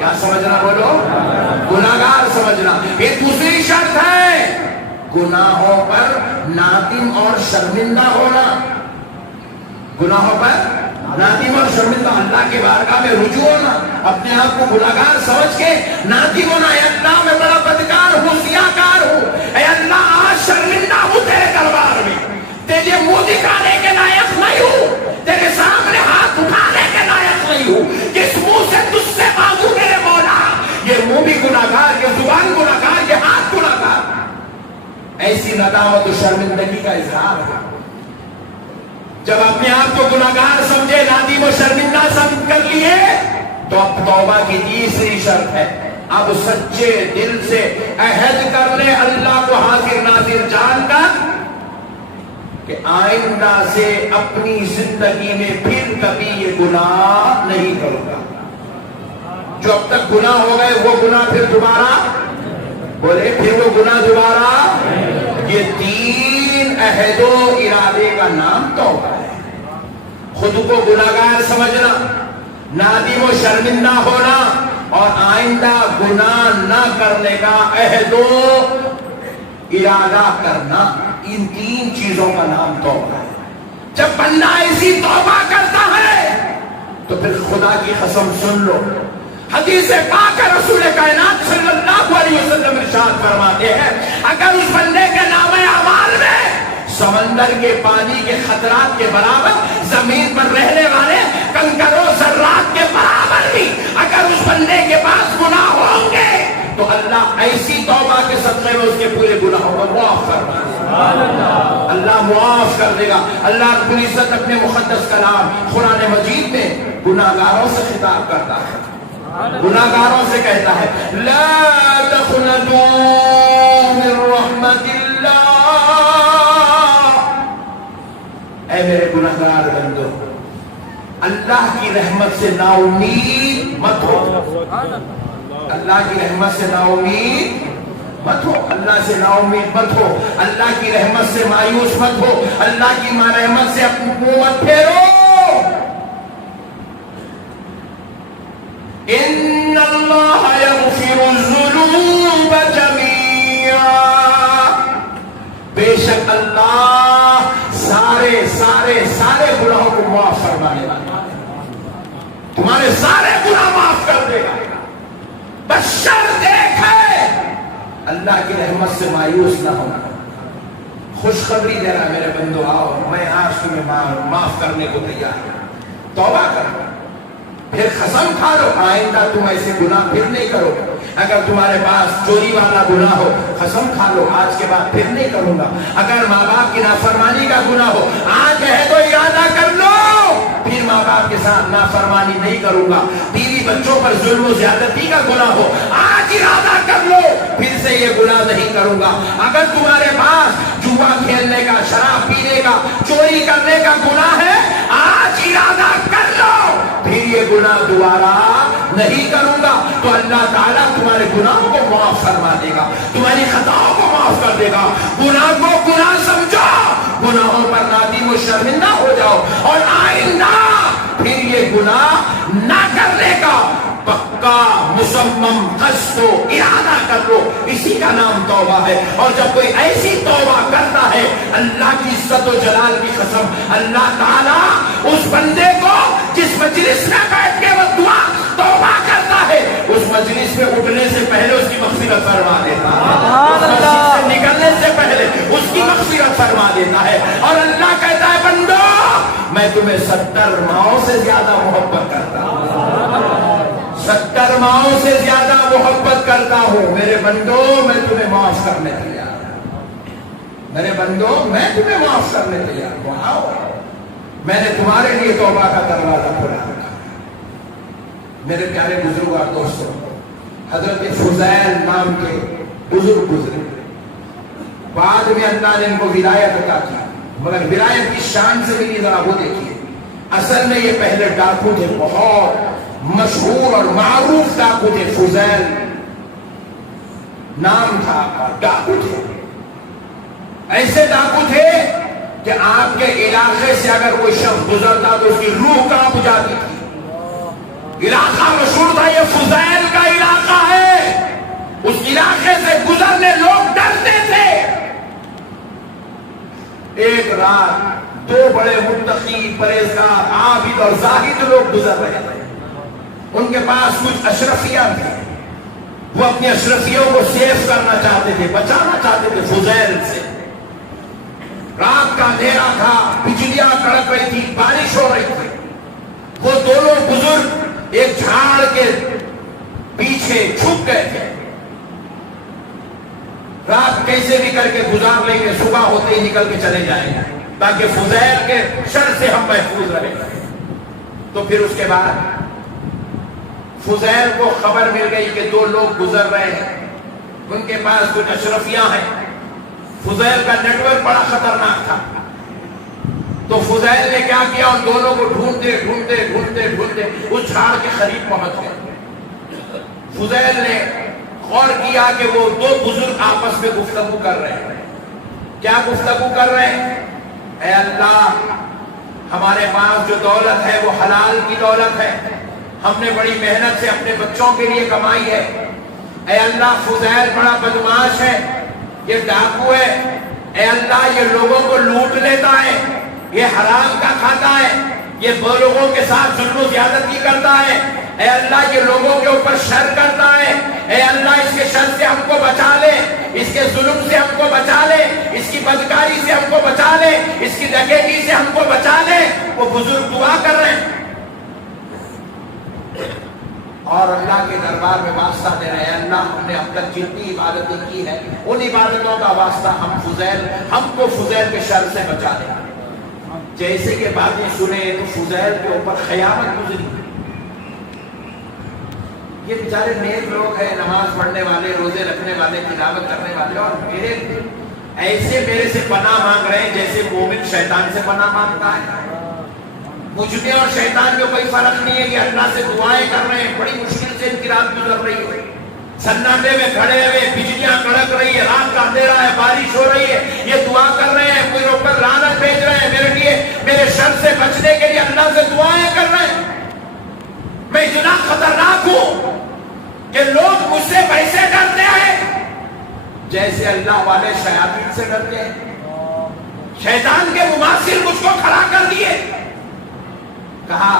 کیا سمجھنا بولو؟ گناہگار سمجھنا. یہ دوسری شرط ہے گناہوں پر نادم اور شرمندہ ہونا. گناہوں پر نادم اور شرمندہ, اللہ کے بارگاہ میں رجوع ہونا, اپنے آپ کو گناہگار سمجھ کے نادم ہونا. اے اللہ میں بڑا بدکار ہوں, سیاہکار ہوں, اے اللہ آج شرمندہ ہوں تیرے دربار میں, تیرے منہ دکھانے کے لائق نہیں ہوں, تیرے سامنے ہاتھ اٹھانے کے لائق نہیں ہوں. کس منہ سے تجھ سے مانگوں میرے مولا؟ یہ منہ بھی گناہگار, یہ زبان گناہگار, یہ ہاتھ گناہگار. ایسی ندامت و شرمندگی کا اظہار ہے. جب اپنے آپ کو گناہگار سمجھے, نادم و شرمندہ سمجھ کر لیے, تو اب توبہ کی تیسری شرط ہے, اب سچے دل سے عہد کر لے اللہ کو حاضر ناظر جان کر کہ آئندہ سے اپنی زندگی میں پھر کبھی یہ گناہ نہیں کروں گا. جو اب تک گناہ ہو گئے وہ گناہ پھر دوبارہ, بولے پھر وہ گناہ دوبارہ. یہ 3 عہد و ارادے کا نام توبہ ہے. خود کو گناہگار سمجھنا, نادم و شرمندہ ہونا, اور آئندہ گناہ نہ کرنے کا عہد و ارادہ کرنا, ان 3 چیزوں کا نام توبہ ہے. جب بندہ ایسی توبہ کرتا ہے تو پھر خدا کی قسم سن لو, حدیث پاک رسول کائنات صلی اللہ علیہ وسلم ارشاد فرماتے ہیں, اگر اس بندے کے نامہ اعمال میں سمندر کے پانی کے خطرات کے برابر, زمین پر رہنے والے کنکروں ذرات کے برابر بھی اگر اس بندے کے پاس گناہ ہوں گے, تو اللہ ایسی توبہ کے صدقے میں اس کے پورے گناہوں کو معاف فرما دے گا. اللہ معاف کر دے گا. اللہ رب العزت اپنے مقدس کلام قرآن مجید میں گناہگاروں سے خطاب کرتا ہے, گناہگاروں سے کہتا ہے, لا تقنطوا من رحمت اللہ. اے میرے گناہگار بندو, اللہ کی رحمت سے نا امید مت ہو. اللہ کی رحمت سے نا امید مت ہو, اللہ سے نا امید مت ہو, اللہ کی رحمت سے مایوس مت ہو, اللہ کی رحمت سے اپنی منہ مت پھیرو. ان اللہ یغفر الذنوب جميعا, بے شک اللہ سارے سارے سارے گناہوں کو معاف فرمانے والا, تمہارے سارے گناہ معاف کر دے گا. بس شرط ایک ہے, اللہ کی رحمت سے مایوس نہ ہونا. خوشخبری دے رہا میرے بندو, آؤ میں آج تمہیں معاف کرنے کو تیار ہوں. توبہ کرو, پھر قسم کھا لو آئندہ تم ایسے گناہ پھر نہیں کرو. اگر تمہارے پاس چوری والا گناہ ہو, قسم کھا لو آج کے بعد پھر نہیں کروں گا. اگر ماں باپ کی نافرمانی کا گناہ ہو, آج ہے تو ارادہ کر لو پھر ماں باپ کے ساتھ نافرمانی نہیں کروں گا. بیوی بچوں پر ظلم و زیادتی کا گناہ ہو, آج ارادہ کر لو پھر سے یہ گناہ نہیں کروں گا. اگر تمہارے پاس جوا کھیلنے کا, شراب پینے کا, چوری کرنے کا گناہ ہے, آج ارادہ کر لو پھر یہ گناہ دوبارہ نہیں کروں گا. تو اللہ تعالیٰ تمہارے گناہوں کو معاف فرما دے گا, تمہاری خطاؤں کو معاف کر دے گا. گناہ کو گناہ سمجھو, گناہوں پر نادم و شرمندہ ہو جاؤ, اور آئندہ پھر یہ گناہ نہ کرنے کا پکا مصمم قصد و ارادہ کر لو. اسی کا نام توبہ ہے. اور جب کوئی ایسی توبہ کرتا ہے, اللہ کی عزت و جلال کی قسم, اللہ تعالیٰ اس بندے کو جس مجلس میں بیٹھ کے وہ دعا توبہ کرتا ہے, اس مجلس میں اٹھنے سے پہلے اس کی مغفرت فرما دیتا ہے, اس مسجد سے نکلنے سے پہلے اس کی مغفرت فرما دیتا ہے. اور اللہ کہتا ہے بندو میں تمہیں 70 ماؤں سے زیادہ محبت کرتا ہوں, 70 ماؤں سے زیادہ محبت کرتا ہوں. میرے بندو میں تمہیں معاف کرنے تیار ہوں, میرے بندو میں تمہیں معاف کرنے تیار ہوں. آؤ, میں نے تمہارے لیے توبہ کا دروازہ کھولا رکھا. میرے پیارے بزرگ اور دوستوں, حضرت فضیل نام کے بزرگ گزرے, بعد میں اللہ نے ان کو ولایت عطا کی, مگر ولایت کی شان سے بھی ذرا وہ دیکھیے. اصل میں یہ پہلے ڈاکو تھے, بہت مشہور اور معروف ڈاکو تھے. فضیل نام تھا, ڈاکو تھے. ایسے ڈاکو تھے کہ آپ کے علاقے سے اگر کوئی شخص گزرتا تو اس کی روح کانپ جاتی تھی. علاقہ مشہور تھا یہ فضیل کا علاقہ ہے، اس علاقے سے گزرنے لوگ ڈرتے تھے۔ ایک رات دو بڑے متقی پرہیزگار عابد اور زاہد لوگ گزر رہے تھے، ان کے پاس کچھ اشرفیاں تھیں، وہ اپنی اشرفیوں کو سیف کرنا چاہتے تھے، بچانا چاہتے تھے فضیل سے۔ رات کا اندھیرا تھا، بجلیاں کڑک رہی تھی، بارش ہو رہی تھی، وہ دونوں بزرگ ایک جھاڑ کے پیچھے چھپ گئے تھے۔ رات کیسے بھی کر کے گزار لیں گے، صبح ہوتے ہی نکل کے چلے جائیں گے تاکہ فضیل کے شر سے ہم محفوظ رہیں۔ تو پھر اس کے بعد فضیل کو خبر مل گئی کہ دو لوگ گزر رہے ہیں، ان کے پاس کچھ اشرفیاں ہیں۔ فضیل کا نیٹ ورک بڑا خطرناک تھا، تو فضیل نے کیا کیا، ان دونوں کو ڈھونڈتے ڈھونڈتے ڈھونڈتے ڈھونڈتے اس جھاڑ کے قریب پہنچ گئے۔ فضیل نے غور کیا کہ وہ دو بزرگ آپس میں گفتگو کر رہے ہیں۔ کیا گفتگو کر رہے ہیں؟ اے اللہ، ہمارے پاس جو دولت ہے وہ حلال کی دولت ہے، ہم نے بڑی محنت سے اپنے بچوں کے لیے کمائی ہے۔ اے اللہ، فضیل بڑا بدماش ہے، یہ ڈاکو ہے، اے اللہ یہ لوگوں کو لوٹ لیتا ہے، یہ حرام کا کھاتا ہے، یہ دو لوگوں کے ساتھ ظلم و زیادتی کرتا ہے، اے اللہ یہ لوگوں کے اوپر شر کرتا ہے، اے اللہ اس کے شر سے ہم کو بچا لے، اس کے ظلم سے ہم کو بچا لے، اس کی بدکاری سے ہم کو بچا لے، اس کی ڈکیتی سے ہم کو بچا لے۔ وہ بزرگ دعا کر رہے ہیں اور اللہ کے دربار میں واسطہ دے رہے ہیں، اللہ ہم نے اب تک جتنی عبادتیں کی ہے ان عبادتوں کا واسطہ ہم کو فضیل کے شر سے بچا لے۔ جیسے کہ باتیں سنے تو فضیل کے اوپر قیامت گزری۔ یہ بیچارے نیک لوگ ہیں، نماز پڑھنے والے، روزے رکھنے والے، تلاوت کرنے والے، اور میرے سے پناہ مانگ رہے ہیں جیسے مومن شیطان سے پناہ مانگتا ہے۔ مجھ میں اور شیطان میں کوئی فرق نہیں ہے، یہ اللہ سے دعائیں کر رہے ہیں، بڑی مشکل سے ان کی رات گزر رہی ہے، سناٹے میں کھڑے ہوئے، بجلیاں کڑک رہی ہے، رات کا اندھیرا ہے، بارش ہو رہی ہے، یہ دعا کر رہے ہیں، کوئی اوپر لعنت بھیج رہے ہیں میرے لیے، میرے شر سے بچنے کے لیے اللہ سے دعائیں کر رہے ہیں۔ میں اتنا خطرناک ہوں کہ لوگ مجھ سے ویسے ڈرتے ہیں جیسے اللہ والے شیاطین سے ڈرتے ہیں۔ شیطان کے مماثل مجھ کو کھڑا کر دیے، کہا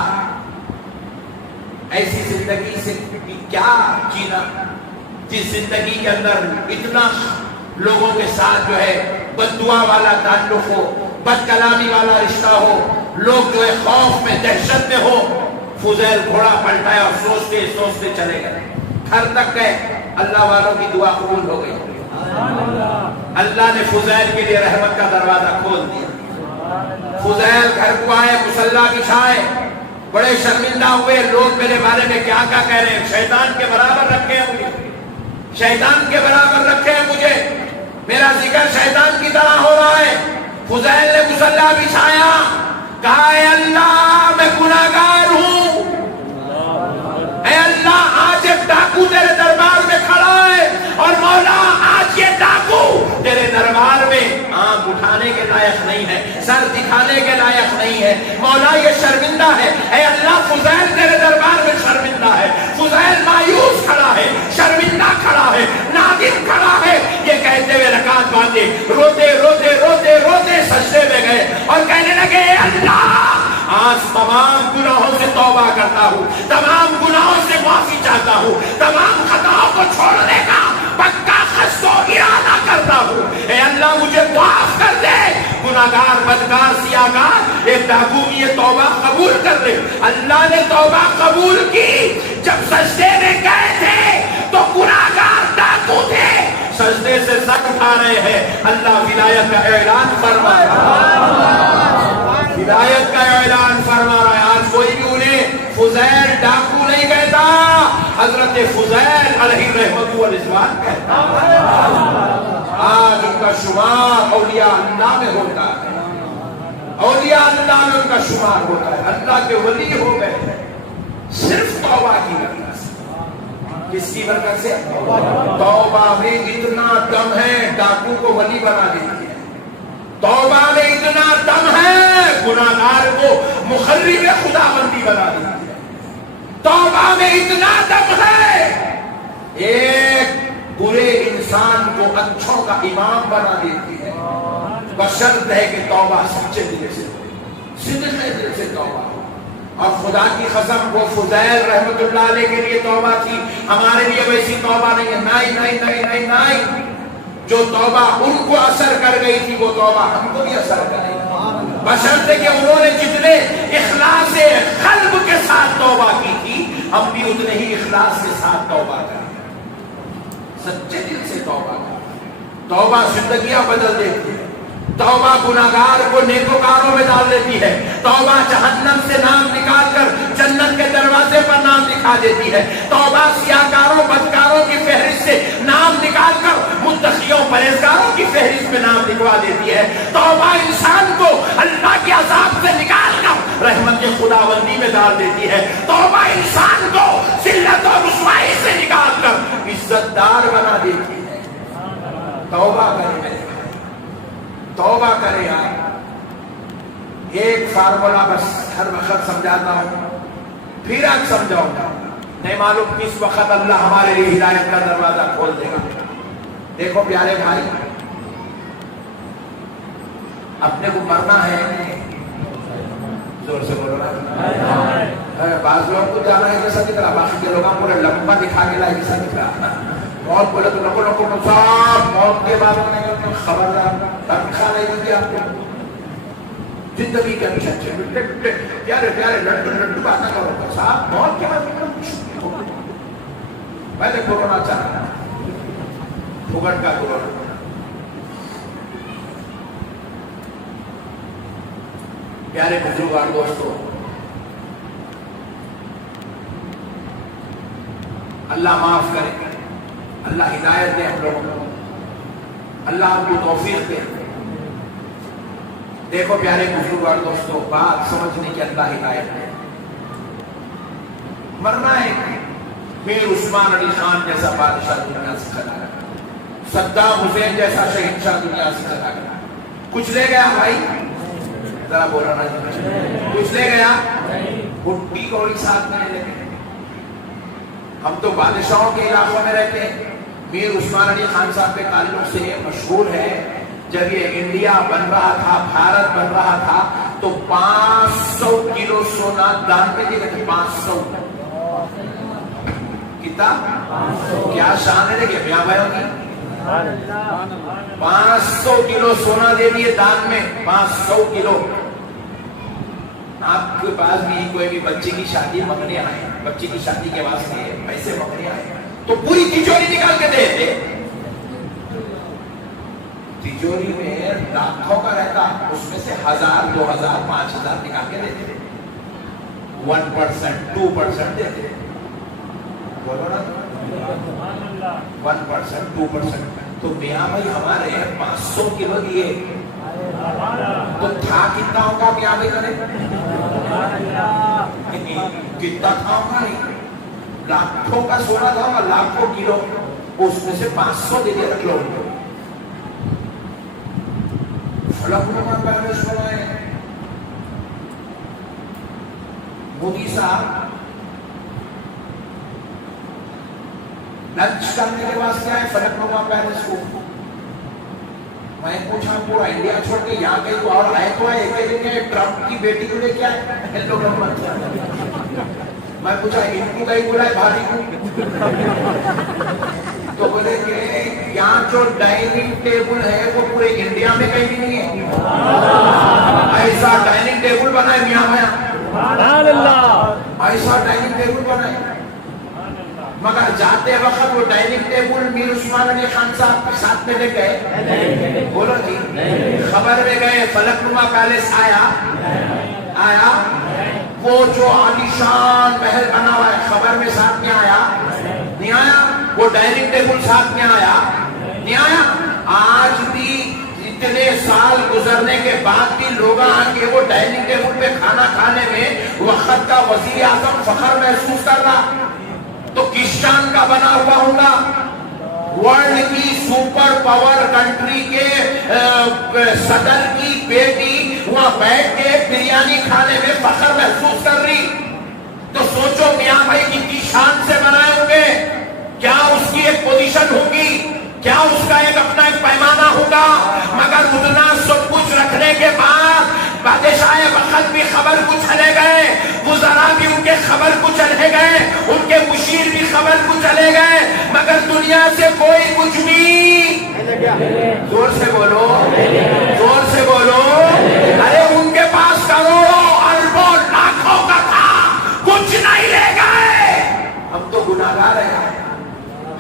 ایسی زندگی سے کیا جینا جس زندگی کے اندر اتنا لوگوں کے ساتھ جو ہے بد دعا والا تعلق ہو، بد کلامی والا رشتہ ہو، لوگ جو ہے خوف میں، دہشت میں ہو۔ فضیل گھوڑا پلٹایا اور سوچتے سوچتے چلے گئے، گھر تک گئے، اللہ والوں کی دعا قبول ہو گئی، اللہ نے فضیل کے لیے رحمت کا دروازہ کھول دیا۔ فضیل گھر کو آئے، مصلی بچھائے، بڑے شرمندہ ہوئے، لوگ میرے بارے میں کیا کیا کہہ رہے ہیں، شیطان کے برابر رکھے ہیں مجھے، شیطان کے برابر رکھے ہیں مجھے، میرا ذکر شیطان کی طرح ہو رہا ہے۔ فضیل نے مصلی بچھایا، کہا اے اللہ میں گناہگار ہوں، اے اللہ آج ایک ڈاکو تیرے دربار میں کھڑا ہے، اور مولا آج یہ ڈاکو تیرے دربار میں آنکھ اٹھانے کے لائق نہیں ہے، سر دکھانے کے لائق نہیں ہے، مولا یہ شرمندہ ہے، اے اللہ فضیل تیرے دربار میں شرمندہ ہے، فضیل مایوس کھڑا ہے، شرمندہ کھڑا ہے، نادم کھڑا ہے۔ یہ کہتے ہوئے رکعت باندھے، روتے روتے روتے روتے سجدے میں گئے اور کہنے لگے اے اللہ آج تمام گناہوں سے توبہ کرتا ہوں، تمام گناہوں سے معافی چاہتا ہوں، تمام خطاؤں کو چھوڑنے کا پکا قصد و ارادہ کرتا ہوں، اے اللہ مجھے معاف کر دے، گناہگار بدکار سیاہگار ایک ڈاکو کی یہ توبہ قبول کر لے۔ اللہ نے توبہ قبول کی۔ جب سجدے میں گئے تھے تو گناہگار ڈاکو تھے، سجدے سے سر اٹھا رہے ہیں، اللہ ولایت کا اعلان فرما ہدایت کا اعلان فرما رہا ہے۔ آج کوئی بھی انہیں فضیل ڈاکو نہیں کہتا، حضرت فضیل علیہ رحمت و رضوان کہتا۔ آج ان کا شمار اولیاء اللہ میں ہوتا ہے، اولیاء اللہ میں ان کا شمار ہوتا ہے، اللہ کے ولی ہو گئے صرف توبہ کی برکت سے۔ کس کی برکت سے؟ توبہ میں اتنا دم ہے ڈاکو کو ولی بنا دیتی ہے، توبہ میں اتنا دم ہے گناہگار کو مخرب خدا بندی بنا دیتی ہے۔ توبہ میں اتنا دم ہے، ایک برے انسان کو اچھوں کا امام بنا دیتی ہے، بشرط ہے کہ توبہ سچے دل سے، صدقے دل سے توبہ ہو۔ اور خدا کی قسم وہ فضیل رحمت اللہ علیہ کے لیے توبہ تھی، ہمارے لیے ویسی توبہ نہیں ہے۔ نہیں نہیں نہیں نہیں نہیں، جو توبہ ان کو اثر کر گئی تھی وہ توبہ ہم کو بھی اثر کرے گی، بشرطے کہ انہوں نے جتنے اخلاص قلب کے ساتھ توبہ کی تھی ہم بھی اتنے ہی اخلاص کے ساتھ توبہ کریں، سچے دل سے توبہ کریں۔ توبہ زندگیاں بدل دیتی ہے، توبہ گناہگار کو نیکوکاروں میں ڈال دیتی ہے، توبہ جہنم سے نام نکال کر جنت کے دروازے پر نام لکھا دیتی ہے، توبہ سیاہکاروں بدکاروں کی فہرست سے نام نکال کر متقیوں پرہیزگاروں کی فہرست میں نام لکھوا دیتی ہے، توبہ انسان کو اللہ کے عذاب سے نکال کر رحمت کے خداوندی میں ڈال دیتی ہے، توبہ انسان کو ذلت اور رسوائی سے نکال کر عزت دار بنا دیتی ہے۔ توبہ کریں میرے، توبہ کریں آپ۔ ایک فارمولا بس ہر وقت سمجھاتا ہوں، پھر آج سمجھاؤں گا، نہیں معلوم کس وقت اللہ ہمارے لیے ہدایت کا دروازہ کھول دے گا۔ دیکھو پیارے بھائی، اپنے کو مرنا ہے، زور سے بولو نا، بعض لوگوں کو جانا ہے جیسا دکھ رہا، باقی کے لوگوں کو لمبا دکھا کے لائے جیسا دکھ رہا، موت بولے تو لکو لکو صاحب موت کے بعد خبردار دکھا نہیں دیتی آپ کو، زندگی کے اچھے اچھے پیارے پیارے لڈو لڈو باتیں کرو صاحب، موت کے بعد پہلے کورونا چل رہا پھگٹ کا کورونا، پیارے بزرگان دوستو، اللہ معاف کرے، اللہ ہدایت دے ہم لوگوں کو، اللہ ہم کو توفیق دے۔ دیکھو پیارے بزرگان دوستو، بات سمجھنے کی اللہ ہدایت دے۔ مرنا ہے، میر عثمان علی خان جیسا بادشاہ دنیا سے چلا گیا، صدام حسین جیسا شہنشاہ دنیا سے چلا گیا، کچھ لے گیا بھائی؟ ذرا بولا نا، کچھ لے گیا؟ بھٹی کوڑی ساتھ میں لے گئے۔ ہم تو بادشاہوں کے علاقوں میں رہتے ہیں، میر عثمان علی خان صاحب کے تعلق سے مشہور ہے، جب یہ انڈیا بن رہا تھا، بھارت بن رہا تھا، تو 500 کلو سونا دان میں دے گئے، 500 کتنا؟ کیا شان ہے دیکھیں میاں بھائیوں کی، 500 کلو سونا دے دیے دان میں، 500 کلو۔ آپ کے پاس بھی کوئی بھی بچے کی شادی منگنے آئے، بچے کی شادی کے واسطے پیسے منگنے آئے تو پوری تجوری نکال کے دے دے، تجوری میں لاکھوں کا رہتا، اس میں سے 1000 2000 5000 نکال کے دیتے، 1% 2% دیتے، بولو نا 1% 2%۔ تو میاں بھائی ہمارے 500 کلو دیے تو تھا کتنا ہوگا میاں بھائی کرے؟ کتنا تھا ہوگا؟ نہیں، لاکھوں کا سونا تھا ہوگا، لاکھوں کلو، اس میں سے 500 دے دے رکھ لو۔ فلک نما پیلس بنائے مودی صاحب، لنچ کرنے کے واسطے آئے فلک نما پیلس کو۔ میں پوچھا پورا انڈیا چھوڑ کے یہاں کہیں تو اور آئے تو آئے، ایک دن ٹرمپ کی بیٹی کو لے کے آئے، میں پوچھا ان کو کہیں بلائے بھاری کو، تو بولے کہ یہاں جو ڈائننگ ٹیبل ہے وہ پورے انڈیا میں کہیں بھی نہیں ہے، ایسا ڈائننگ ٹیبل بنا ہے میاں بھائی، ایسا ڈائننگ ٹیبل بنا ہے۔ مگر جاتے وقت وہ ڈائننگ ٹیبل میر عثمان علی خان صاحب کے ساتھ میں لے گئے، بولو جی، خبر میں گئے، فلک نما پیلس آیا، وہ جو عالیشان محل بنا ہوا ہے خبر میں ساتھ میں آیا نہیں آیا، وہ ڈائننگ ٹیبل ساتھ میں آیا نہیں آیا۔ آج بھی اتنے سال گزرنے کے بعد بھی لوگ آ کے وہ ڈائننگ ٹیبل پہ کھانا کھانے میں وقت کا وزیر اعظم فخر محسوس کر رہا، تو کس شان کا بنا ہوا ہوگا؟ ورلڈ کی سپر پاور کنٹری کے صدر کی بیٹی وہاں بیٹھ کے بریانی کھانے میں فخر محسوس کر رہی، تو تو سوچو میاں بھائی کتنی شان سے بنائے ہوں گے, کیا اس کی ایک پوزیشن ہوگی, کیا اس کا ایک اپنا ایک پیمانہ ہوگا. مگر اتنا سب کچھ رکھنے کے بعد بادشاہ وقت بھی خبر کو چلے گئے, وزراء بھی ان کے خبر کو چلے گئے, ان کے مشیر بھی خبر کو چلے گئے, مگر دنیا سے کوئی کچھ بھی, زور سے بولو, زور سے بولو, ارے ان کے پاس کروڑوں اربوں لاکھوں کا تھا, کچھ نہیں لے گئے. ہم تو گناہگار ہیں,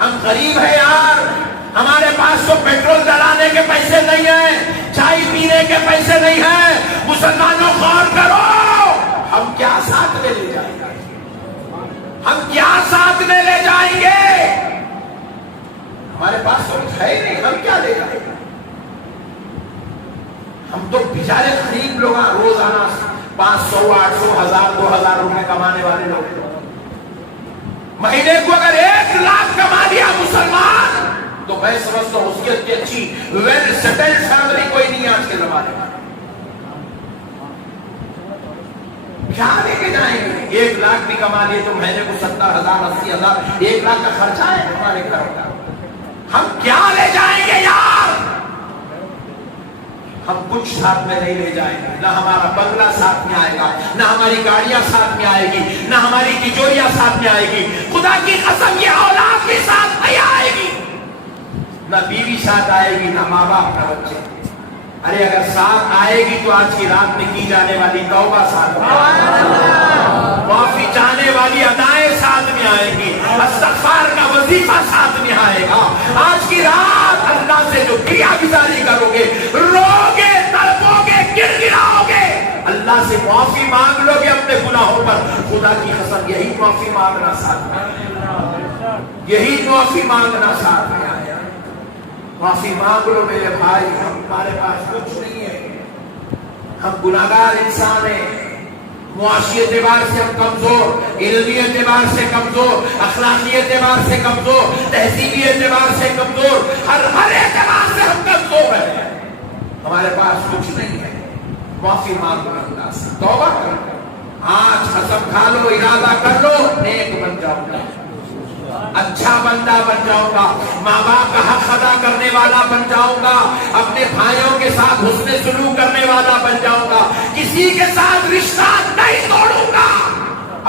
ہم غریب ہیں یار, ہمارے پاس تو پیٹرول ڈلانے کے پیسے نہیں ہیں, چائے پینے کے پیسے نہیں ہیں. مسلمانوں غور کرو, ہم کیا ساتھ میں لے جائیں گے, ہم کیا ساتھ میں لے جائیں گے, ہمارے پاس تو کچھ ہے ہی نہیں, ہم کیا لے جائیں گے. ہم تو بیچارے غریب لوگ, روزانہ 500 800 1000 2000 روپے کمانے والے لوگ, مہینے کو اگر 1 لاکھ کما لیا مسلمان تو میں سمجھتا ہوں اس کی اچھی ویل سیٹلڈ فیملی کوئی نہیں آج کے زمانے میں. کیا لے کے جائیں گے, 1 لاکھ بھی کما لیے تو مہینے کو 70,000 80,000 1 لاکھ کا خرچہ ہے ہمارے گھر کا. ہم کیا لے جائیں گے یار, ہم کچھ ساتھ میں نہیں لے جائیں گے. نہ ہمارا بنگلہ ساتھ میں آئے گا, نہ ہماری گاڑیاں ساتھ میں آئے گی, نہ ہماری تجوریاں ساتھ میں آئے گی. خدا کی قسم یہ اولاد بھی ساتھ نہیں آئے گی, نہ بیوی ساتھ آئے گی, نہ ماں باپ نہ بچے. ارے اگر ساتھ آئے گی تو آج کی رات میں کی جانے والی توبہ ساتھ میں آئے گی, معافی چاہنے والی ادائیں ساتھ میں آئے گی, استغفار کا وظیفہ ساتھ میں آئے گا. آج کی رات اللہ سے جو کریا گزاری کرو گے, روگے, تڑپو گے, گر گراؤ گے, اللہ سے معافی مانگ لو گے اپنے گناہوں پر, خدا کی قسم یہی معافی مانگنا ساتھ میں, یہی معافی مانگنا ساتھ میں آیا. معافی مانگ لو میرے بھائی, ہمارے پاس کچھ نہیں ہے, ہم گناہگار انسان ہیں. معاشی اعتبار سے ہم کمزور, علمی اعتبار سے کمزور, اخلاقی اعتبار سے کمزور, تہذیبی اعتبار سے کمزور, ہر اعتبار سے ہم کمزور ہیں. ہمارے پاس کچھ نہیں ہے. معافی مانگ لو اللہ سے, توبہ کرو, آج قسم کھا لو, ارادہ کر لو, نیک بن جاؤں گا, اچھا بندہ بن جاؤں گا, ماں باپ کا حق ادا کرنے والا بن جاؤں گا, اپنے بھائیوں کے ساتھ حسن سلوک کرنے والا بن جاؤں گا, کسی کے ساتھ رشتہ نہیں توڑوں گا,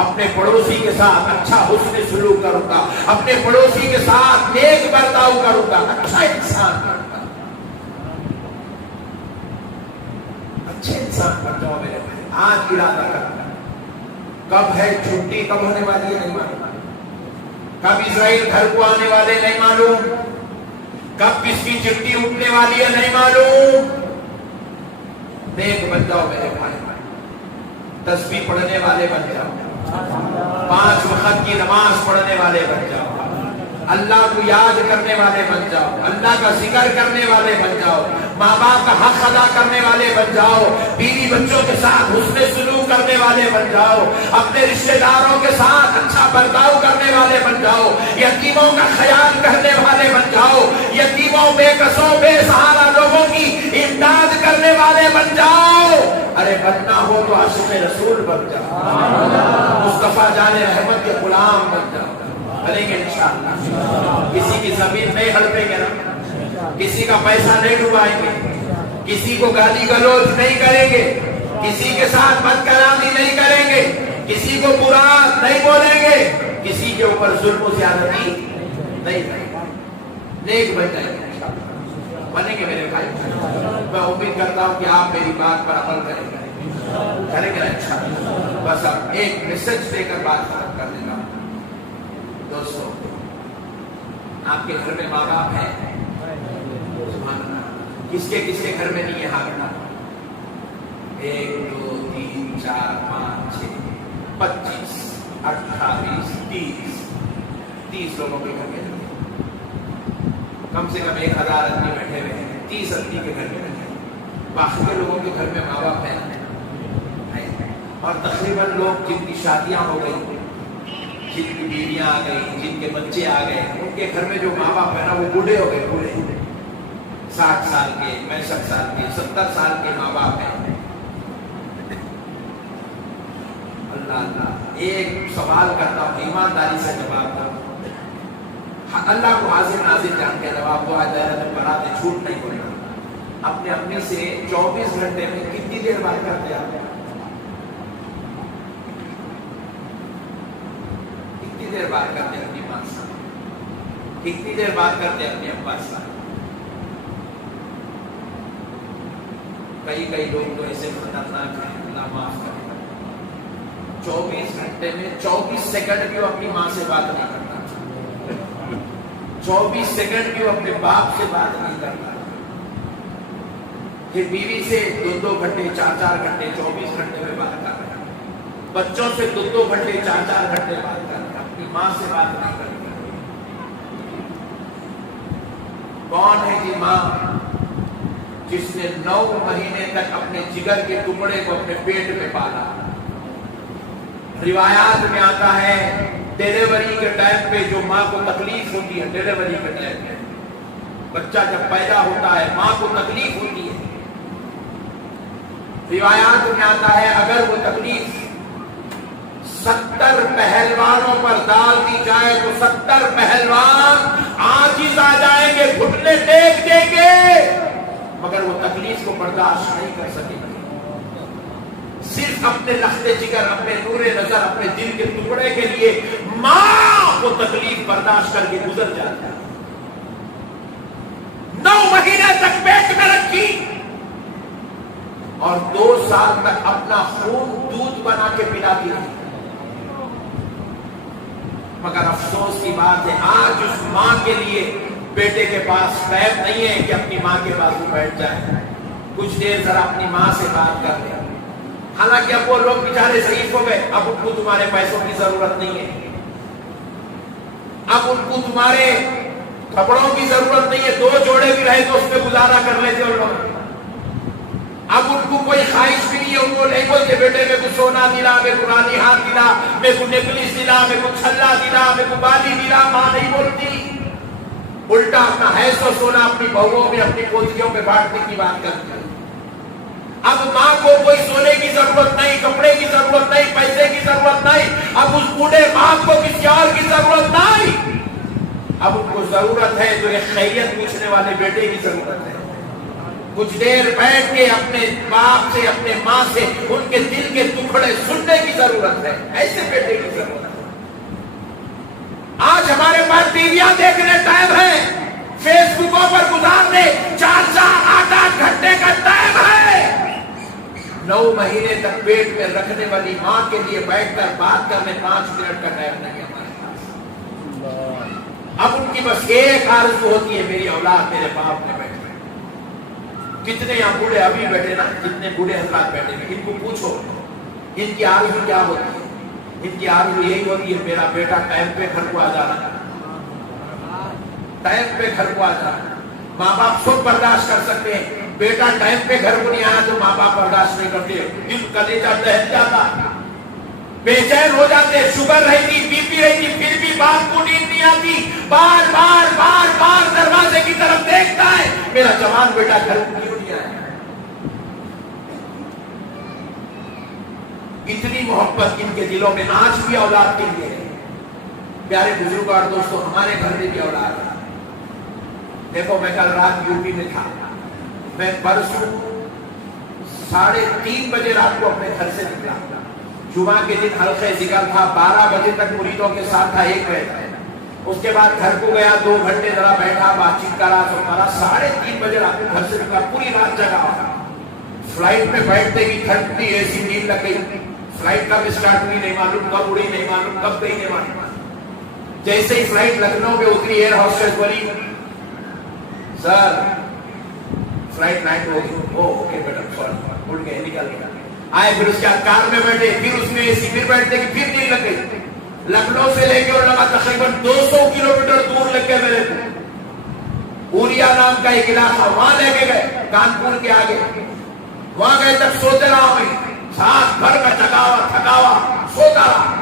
اپنے پڑوسی کے ساتھ اچھا حسن سلوک کروں گا, اپنے پڑوسی کے ساتھ نیک برتاؤ کروں گا, اچھا انسان کروں گا. اچھے انسان بن جاؤ میرے بھائی, آج ارادہ کروں گا. کب ہے چھٹی, کب ہونے والی ہے نہیں معلوم, کب اسرائیل گھر کو آنے والے نہیں معلوم, کب کس کی چٹھی اٹھنے والی ہے نہیں معلوم. نیک بن جاؤ میرے بھائی, تسبیح پڑھنے والے بن جاؤ, 5 وقت کی نماز پڑھنے والے بن جاؤ, اللہ کو یاد کرنے والے بن جاؤ, اللہ کا ذکر کرنے والے بن جاؤ, ماں باپ کا حق ادا کرنے والے بن جاؤ, بیوی بچوں کے ساتھ حسن سلوک کرنے والے بن جاؤ, اپنے رشتہ داروں کے ساتھ اچھا برتاؤ کرنے والے بن جاؤ, یتیموں کا خیال کرنے والے بن جاؤ, یتیموں, بے کسوں, بے سہارا لوگوں کی امداد کرنے والے بن جاؤ. ارے بننا ہو تو عاشق رسول بن جاؤ, مصطفیٰ جان رحمت کے غلام بن جاؤ. بنیں گے انشاءاللہ. کسی کی زمین نہیں ہڑپیں گے نا, کسی کا پیسہ نہیں ڈبائیں گے, کسی کو گالی گلوچ نہیں کریں گے, کسی کے ساتھ بد کلامی نہیں کریں گے, کسی کو برا نہیں بولیں گے, کسی کے اوپر ظلم و زیادتی نہیں کریں گے. نیک بن جائیں گے انشاءاللہ, بنیں گے میرے بھائی. میں امید کرتا ہوں کہ آپ میری بات پر عمل کریں گے انشاءاللہ. بس اب ایک میسج دے کر بات ختم کر دینا. دوستو, آپ کے گھر میں ماں باپ ہیں, کس کے گھر میں نہیں ہے ہاتھ اٹھا. 1 2 3 4 5 6 25 28 30 لوگوں کے گھر میں, کم سے کم 1000 آدمی بیٹھے ہوئے ہیں, 30 آدمی کے گھر میں بیٹھے ہیں. باقی کے لوگوں کے گھر میں ماں باپ ہیں, اور تقریباً لوگ جن کی شادیاں ہو گئی, جن کی بیویاں آ گئی, جن کے بچے آ گئے, ان کے گھر میں جو ماں باپ ہے نا وہ بوڑھے ہو گئے, بوڑھے 60 سال کے, 65 سال کے, 70 سال کے ماں باپ ہیں. اللہ اللہ, ایک سوال کرتا ہوں، ایمانداری سے جواب دو. اللہ کو حاضر ناظر جان کے جواب دو. دائرۃ البراءت جھوٹ نہیں بولنا. اپنے امی سے 24 گھنٹے میں کتنی دیر بات کرتے آپ؟ کتنی دیر بات کرتے اپنی ماں سے؟ کتنی دیر بات کرتے اپنے ابا سے؟ کئی لوگ تو ایسے خطرناک ہیں، اللہ معاف کرے. 24 گھنٹے میں 24 سیکنڈ بھی وہ اپنی ماں سے بات نہیں کرتا. 24 سیکنڈ بھی وہ اپنے باپ سے بات نہیں کرتا. یہ بیوی سے 2 گھنٹے 4 گھنٹے 24 گھنٹے میں بات کر رہا ہے. بچوں سے 2 گھنٹے 4 گھنٹے بات کر رہا ہے. اپنی ماں سے بات نہیں کرتا. کون ہے جی ماں جس نے 9 مہینے تک اپنے جگر کے ٹکڑے کو اپنے پیٹ میں پالا؟ روایات میں آتا ہے ڈیلیوری کے ٹائم پہ جو ماں کو تکلیف ہوتی ہے، ڈیلیوری کے ٹائم پہ بچہ جب پیدا ہوتا ہے ماں کو تکلیف ہوتی ہے. روایات میں آتا ہے اگر وہ تکلیف 70 پہلوانوں پر ڈال دی جائے تو 70 پہلوان عاجز آ جائیں گے، گھٹنے ٹیک دیں گے، مگر وہ تکلیف کو برداشت نہیں کر سکیں گے. صرف اپنے لخت جگر، اپنے نور نظر، اپنے دل کے ٹکڑے کے لیے ماں وہ تکلیف برداشت کر کے گزر جاتا ہے. 9 مہینے تک پیٹ میں رکھی اور 2 سال تک اپنا خون دودھ بنا کے پلاتی رہی. مگر افسوس کی بات ہے آج اس ماں کے لیے بیٹے کے پاس ٹائم نہیں ہے کہ اپنی ماں کے پاس بیٹھ جائے، کچھ دیر ذرا اپنی ماں سے بات کر لیں. حالانکہ اب وہ لوگ بیچارے ضعیف ہو گئے، اب ان کو تمہارے پیسوں کی ضرورت نہیں ہے، اب ان کو تمہارے کپڑوں کی ضرورت نہیں ہے. 2 جوڑے بھی رہے تو اس پہ گزارا کر لیتے ہو لوگ. اب ان کو کوئی خواہش بھی نہیں ہے، ان کو نہیں بولتے بیٹے میرے کو سونا دلا، میرے کو رانی ہاتھ دلا، میرے کو نیکلیس دلا، میرے کو چھلا دلا، میرے کو بالی دلا. ماں نہیں بولتی، الٹا اپنا حیث و سونا اپنی بہوؤں میں، اپنی پوتیوں میں بانٹنے کی بات کرتی ہے. اب ماں کو کوئی سونے کی ضرورت نہیں، کپڑے کی ضرورت نہیں، پیسے کی ضرورت نہیں. اب اس بوڑھے ماں کو کسی اور کی ضرورت نہیں. اب ان کو ضرورت ہے تو ایک خیریت پوچھنے والے بیٹے کی ضرورت ہے. کچھ دیر بیٹھ کے اپنے باپ سے، اپنے ماں سے ان کے دل کے ٹکڑے سننے کی ضرورت ہے. ایسے بیٹے کی ضرورت ہے. آج ہمارے پاس ٹیویاں دیکھنے ٹائم ہے، فیس بکوں پر گزارنے 4 8 گھنٹے کا ٹائم ہے. 9 مہینے تک پیٹ میں رکھنے والی ماں کے لیے بیٹھ کر بات کرنے 5 منٹ کا ٹائم نہیں ہے ہمارے پاس. اب ان کی بس ایک آرزو ہوتی ہے میری اولاد میرے باپ میں بیٹھے. کتنے یہاں بوڑھے ابھی بیٹھے نا، جتنے بوڑھے حضرات بیٹھے ہیں ان کو پوچھو ان کی آرزو کیا ہوتی ہے. ان کی آرزو یہی ہوتی ہے میرا بیٹا ٹائم پہ گھر کو آ جانا، ٹائم پہ گھر کو آ جانا. ماں باپ سب برداشت کر سکتے ہیں، بیٹا ٹائم پہ گھر کو نہیں آیا تو ماں باپ برداشت نہیں کرتے. دل کلیجہ دہل جاتا، بے چین ہو جاتے. شوگر رہتی، بی پی رہتی، پھر بھی باپ کو نیند نہیں آتی. بار بار بار بار دروازے کی طرف دیکھتا ہے میرا جوان بیٹا گھر کو کیوں نہیں آیا. اتنی محبت ان کے دلوں میں آج بھی اولاد کے لیے ہے. پیارے بزرگوں اور دوستوں، ہمارے گھر میں بھی اولاد ہے. دیکھو میں کل رات یو پی میں تھا، میں پرسوں 3:30 بجے رات کو اپنے گھر سے نکلا. جمعہ کے دن حلقہ ذکر تھا، 12 بجے تک مریدوں کے ساتھ تھا 1 بجے تک. اس کے بعد گھر کو گیا، 2 گھنٹے ذرا بیٹھا، بات چیت کرا، سب کرا. 3:30 بجے رات کو گھر سے نکلا، پوری رات جگا. فلائٹ میں بیٹھتے ہی ٹھنڈی ایسی نیند لگ گئی. فلائٹ کب اسٹارٹ ہوئی نہیں معلوم، کب اڑی نہیں معلوم، کب گئی نہیں معلوم. جیسے ہی فلائٹ لکھنؤ پہ اتری، ایئر ہوسٹس بولی سر فلائٹ لینڈ ہوگی. اوکے میڈم سوری، اڑ گئے، نکل گیا. آئے پھر اس کے بعد کار میں بیٹھے، پھر اس میں اسی پھر بیٹھتے کہ پھر نیند لگ گئی. لکھنؤ سے لے کے اور لگا تقریباً 200 کلومیٹر دور لگ گئے میرے کو. اوریا نام کا ایک علاقہ، وہاں لے کے گئے کانپور کے آگے. وہاں گئے تک سوتے رہا میں، ساتھ بھر کا تھکاوا سوتا رہا.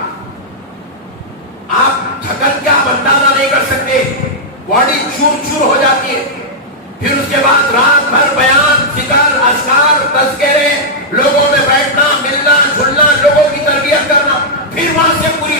آپ تھکن کا اندازہ نہیں کر سکتے، باڈی چور چور ہو جاتی ہے. پھر اس کے بعد رات بھر بیان، ذکر، اذکار، تذکرے، لوگوں میں بیٹھنا، ملنا، جھلنا، لوگوں کی تربیت کرنا. پھر وہاں سے پوری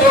2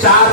4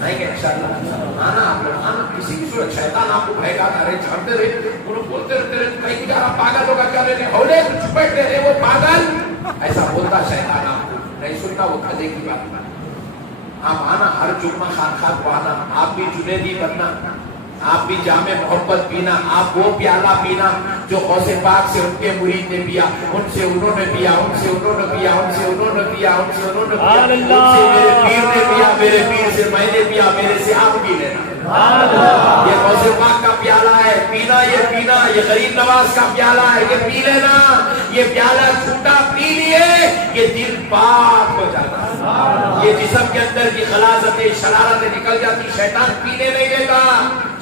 نہیں کہ انشاءاللہ آنا آپ لوگ آنا. کسی کی صورت شیطان آپ کو بھیگا کرے جھانتے رہے وہ لوگ بولتے رہتے کہیں جا رہا پاگل ہوگا کیا رہے ہولے کچھ بیٹھتے رہے وہ پاگل ایسا بولتا شیطان آپ کو نہیں سنتا وہ کھدے کی بات. آپ آنا ہر جمعہ خانقاہ کو آنا. آپ بھی جنیدی بننا, آپ بھی جامع محبت پینا, آپ وہ پیالہ پینا جو غوث پاک سے ان کے مرید نے پیا, ان سے انہوں نے پیا, ان سے انہوں نے پیا, ان سے انہوں نے پیا, ان سے انہوں نے پیا, ان سے میرے پیر نے پیا, میرے پیر سے میں نے پیا, میرے سے آپ پی لینا. یہ غوث پاک کا پیالہ ہے, پینا یہ پینا. یہ غریب نواز کا پیالہ ہے, یہ پی لینا. یہ پیالہ چھوٹا پی لیے یہ دل پاک ہو جاتا. یہ جسم کے اندر کی غلاظتیں شرارتیں نکل جاتی. شیطان پینے نہیں دیتا.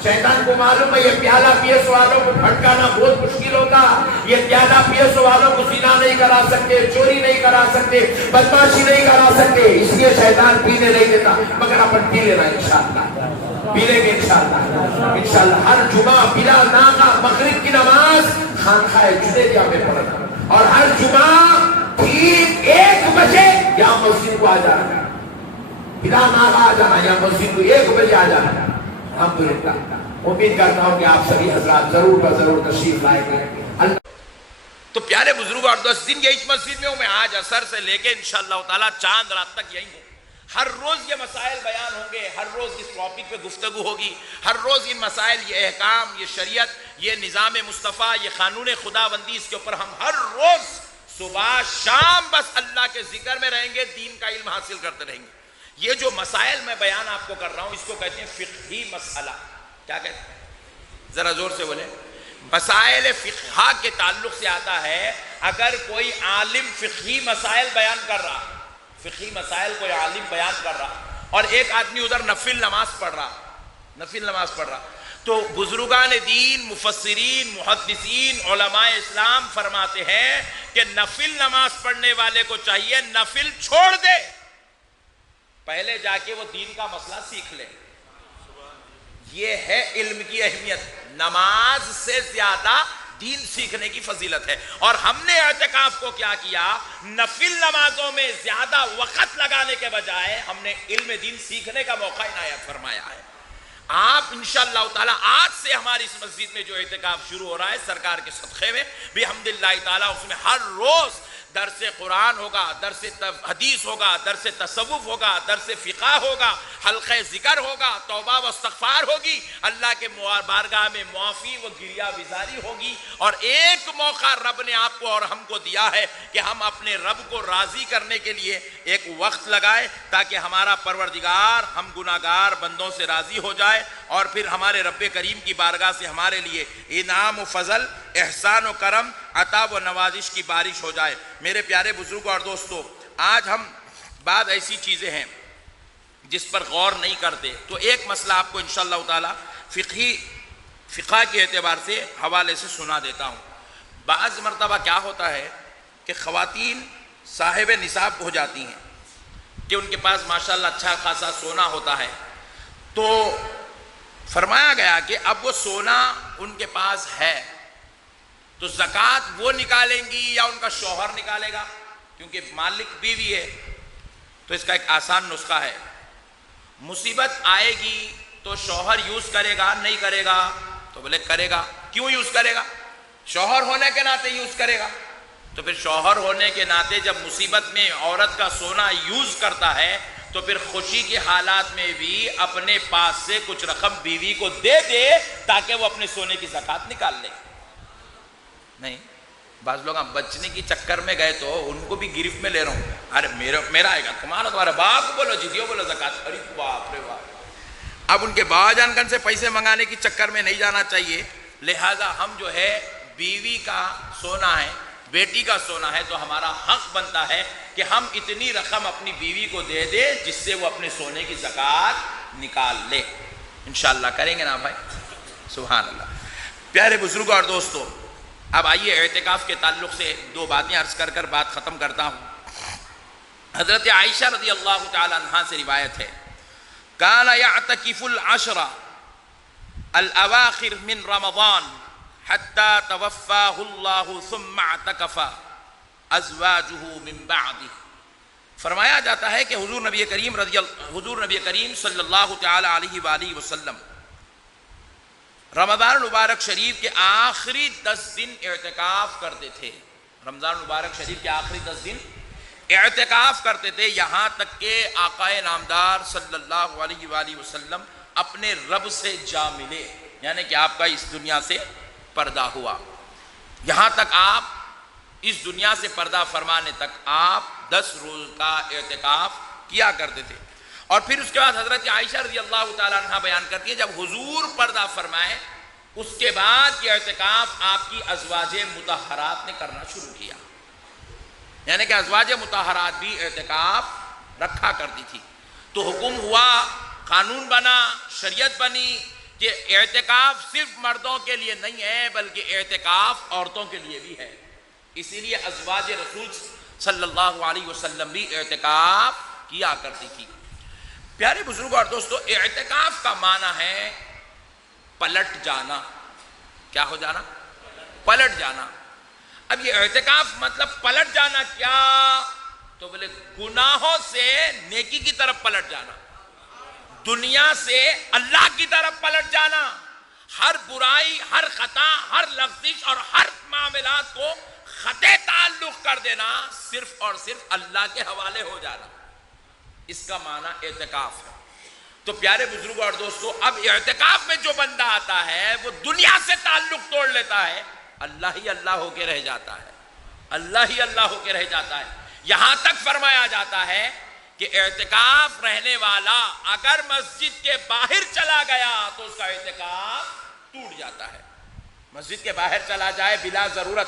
شیطان کو معلوم ہے یہ پیالہ پیے سو والوں کو بھٹکانا بہت مشکل ہوتا. یہ پیالہ پیے سو والوں کو زنا نہیں کرا سکتے, چوری نہیں کرا سکتے, بدمعاشی نہیں کرا سکتے. اس لیے شیطان پینے نہیں دیتا. مگر اپن پی لینا انشاءاللہ, پی لیں گے انشاءاللہ. انشاءاللہ ہر جمعہ بلا ناغہ مغرب کی نماز خانقاہ جنیدیہ میں پڑھنا, اور ہر جمعہ ٹھیک 1 بجے یا مسجد کو آ جانا. بلا ناغہ آ جانا یا مسجد کو 1 بجے آ جانا. الحمدللہ امید کرتا ہوں کہ آپ سبھی حضرات ضرور و ضرور تشریف لائیں گے. تو پیارے بزرگ اور دوست, دن کے اس مسجد میں ہوں میں آج عصر سے لے کے انشاءاللہ تعالی چاند رات تک یہی ہوں. ہر روز یہ مسائل بیان ہوں گے, ہر روز اس ٹاپک پہ گفتگو ہوگی, ہر روز ان مسائل, یہ احکام, یہ شریعت, یہ نظام مصطفیٰ, یہ قانون خداوندی, اس کے اوپر ہم ہر روز صبح شام بس اللہ کے ذکر میں رہیں گے, دین کا علم حاصل کرتے رہیں گے. یہ جو مسائل میں بیان آپ کو کر رہا ہوں اس کو کہتے ہیں فقہی مسئلہ. کیا کہتے ہیں, ذرا زور سے بولیں. مسائل فقہ کے تعلق سے آتا ہے اگر کوئی عالم فقہی مسائل بیان کر رہا, فقہی مسائل کوئی عالم بیان کر رہا اور ایک آدمی ادھر نفل نماز پڑھ رہا, تو بزرگان دین, مفسرین, محدثین, علماء اسلام فرماتے ہیں کہ نفل نماز پڑھنے والے کو چاہیے نفل چھوڑ دے, پہلے جا کے وہ دین کا مسئلہ سیکھ لے. یہ ہے علم کی اہمیت. نماز سے زیادہ دین سیکھنے کی فضیلت ہے. اور ہم نے اعتکاف کو کیا کیا, نفل نمازوں میں زیادہ وقت لگانے کے بجائے ہم نے علم دین سیکھنے کا موقع عنایت فرمایا ہے. آپ انشاءاللہ تعالی آج سے ہماری اس مسجد میں جو اعتکاف شروع ہو رہا ہے سرکار کے صدقے میں بحمداللہ تعالی, اس میں ہر روز درس قرآن ہوگا, درس حدیث ہوگا, درس تصوف ہوگا, درس فقہ ہوگا, حلقہ ذکر ہوگا, توبہ و استغفار ہوگی, اللہ کے بارگاہ میں معافی و گریہ وزاری ہوگی. اور ایک موقع رب نے آپ کو اور ہم کو دیا ہے کہ ہم اپنے رب کو راضی کرنے کے لیے ایک وقت لگائے تاکہ ہمارا پروردگار ہم گناہگار بندوں سے راضی ہو جائے اور پھر ہمارے رب کریم کی بارگاہ سے ہمارے لیے انعام و فضل, احسان و کرم, عطا و نوازش کی بارش ہو جائے. میرے پیارے بزرگوں اور دوستو, آج ہم بعض ایسی چیزیں ہیں جس پر غور نہیں کرتے, تو ایک مسئلہ آپ کو انشاءاللہ تعالی فقہ کے اعتبار سے حوالے سے سنا دیتا ہوں. بعض مرتبہ کیا ہوتا ہے کہ خواتین صاحب نصاب ہو جاتی ہیں کہ ان کے پاس ماشاءاللہ اچھا خاصا سونا ہوتا ہے, تو فرمایا گیا کہ اب وہ سونا ان کے پاس ہے تو زکوٰۃ وہ نکالیں گی یا ان کا شوہر نکالے گا, کیونکہ مالک بیوی ہے. تو اس کا ایک آسان نسخہ ہے, مصیبت آئے گی تو شوہر یوز کرے گا نہیں کرے گا, تو بولے کرے گا. کیوں یوز کرے گا؟ شوہر ہونے کے ناطے یوز کرے گا. تو پھر شوہر ہونے کے ناطے جب مصیبت میں عورت کا سونا یوز کرتا ہے تو پھر خوشی کے حالات میں بھی اپنے پاس سے کچھ رقم بیوی کو دے دے تاکہ وہ اپنے سونے کی زکوٰۃ نکال لے. نہیں, بعض لوگ ہم بچنے کی چکر میں گئے تو ان کو بھی گرفت میں لے رہا ہوں, ارے میرا آئے گا, تمہارا باپ بولو جیتیو بولو زکوٰۃ. ارے باپ رے باپ. اب ان کے با جان سے پیسے منگانے کی چکر میں نہیں جانا چاہیے. لہذا ہم جو ہے بیوی کا سونا ہے, بیٹی کا سونا ہے, تو ہمارا حق بنتا ہے کہ ہم اتنی رقم اپنی بیوی کو دے دے جس سے وہ اپنے سونے کی زکوٰۃ نکال لے. انشاءاللہ کریں گے نا بھائی, سبحان اللہ. پیارے بزرگوں اور دوستو, اب آئیے اعتکاف کے تعلق سے دو باتیں عرض کر کر بات ختم کرتا ہوں. حضرت عائشہ رضی اللہ تعالی عنہا سے روایت ہے, کان یعتکف العشر الاواخر من رمضان حتی توفاہ اللہ ثم اعتکف ازواجہ من بعدہ فرمایا جاتا ہے کہ حضور نبی کریم صلی اللہ تعالی علیہ وآلہ وسلم رمضان المبارک شریف کے آخری 10 دن اعتکاف کرتے تھے. رمضان المبارک شریف کے آخری 10 دن اعتکاف کرتے تھے، یہاں تک کہ آقا نامدار صلی اللہ علیہ وآلہ وسلم اپنے رب سے جا ملے، یعنی کہ آپ کا اس دنیا سے پردہ ہوا. یہاں تک آپ اس دنیا سے پردہ فرمانے تک آپ 10 روز کا اعتکاف کیا کرتے تھے. اور پھر اس کے بعد حضرت عائشہ رضی اللہ تعالیٰ عنہ بیان کرتی ہیں جب حضور پردہ فرمائے اس کے بعد یہ اعتکاف آپ کی ازواج مطہرات نے کرنا شروع کیا، یعنی کہ ازواج مطہرات بھی اعتکاف رکھا کرتی تھی. تو حکم ہوا، قانون بنا، شریعت بنی کہ اعتکاف صرف مردوں کے لیے نہیں ہے بلکہ اعتکاف عورتوں کے لیے بھی ہے. اسی لیے ازواج رسول صلی اللہ علیہ وسلم بھی اعتکاف کیا کرتی تھی. پیارے بزرگوں اور دوستو، اعتکاف کا معنی ہے پلٹ جانا. کیا ہو جانا؟ پلٹ جانا. اب یہ اعتکاف مطلب پلٹ جانا کیا؟ تو بولے گناہوں سے نیکی کی طرف پلٹ جانا، دنیا سے اللہ کی طرف پلٹ جانا، ہر برائی، ہر خطا، ہر لغزش اور ہر معاملات کو خطے تعلق کر دینا، صرف اور صرف اللہ کے حوالے ہو جانا. اس کا معنی اعتکاف ہے. تو پیارے بزرگوں اور دوستو، اب اعتکاف میں جو بندہ آتا ہے وہ دنیا سے تعلق توڑ لیتا ہے، اللہ ہی اللہ ہو کے رہ جاتا ہے، اللہ ہی اللہ ہو کے رہ جاتا ہے. یہاں تک فرمایا جاتا ہے کہ اعتکاف رہنے والا اگر مسجد کے باہر چلا گیا تو اس کا اعتکاف ٹوٹ جاتا ہے. مسجد کے باہر چلا جائے بلا ضرورت،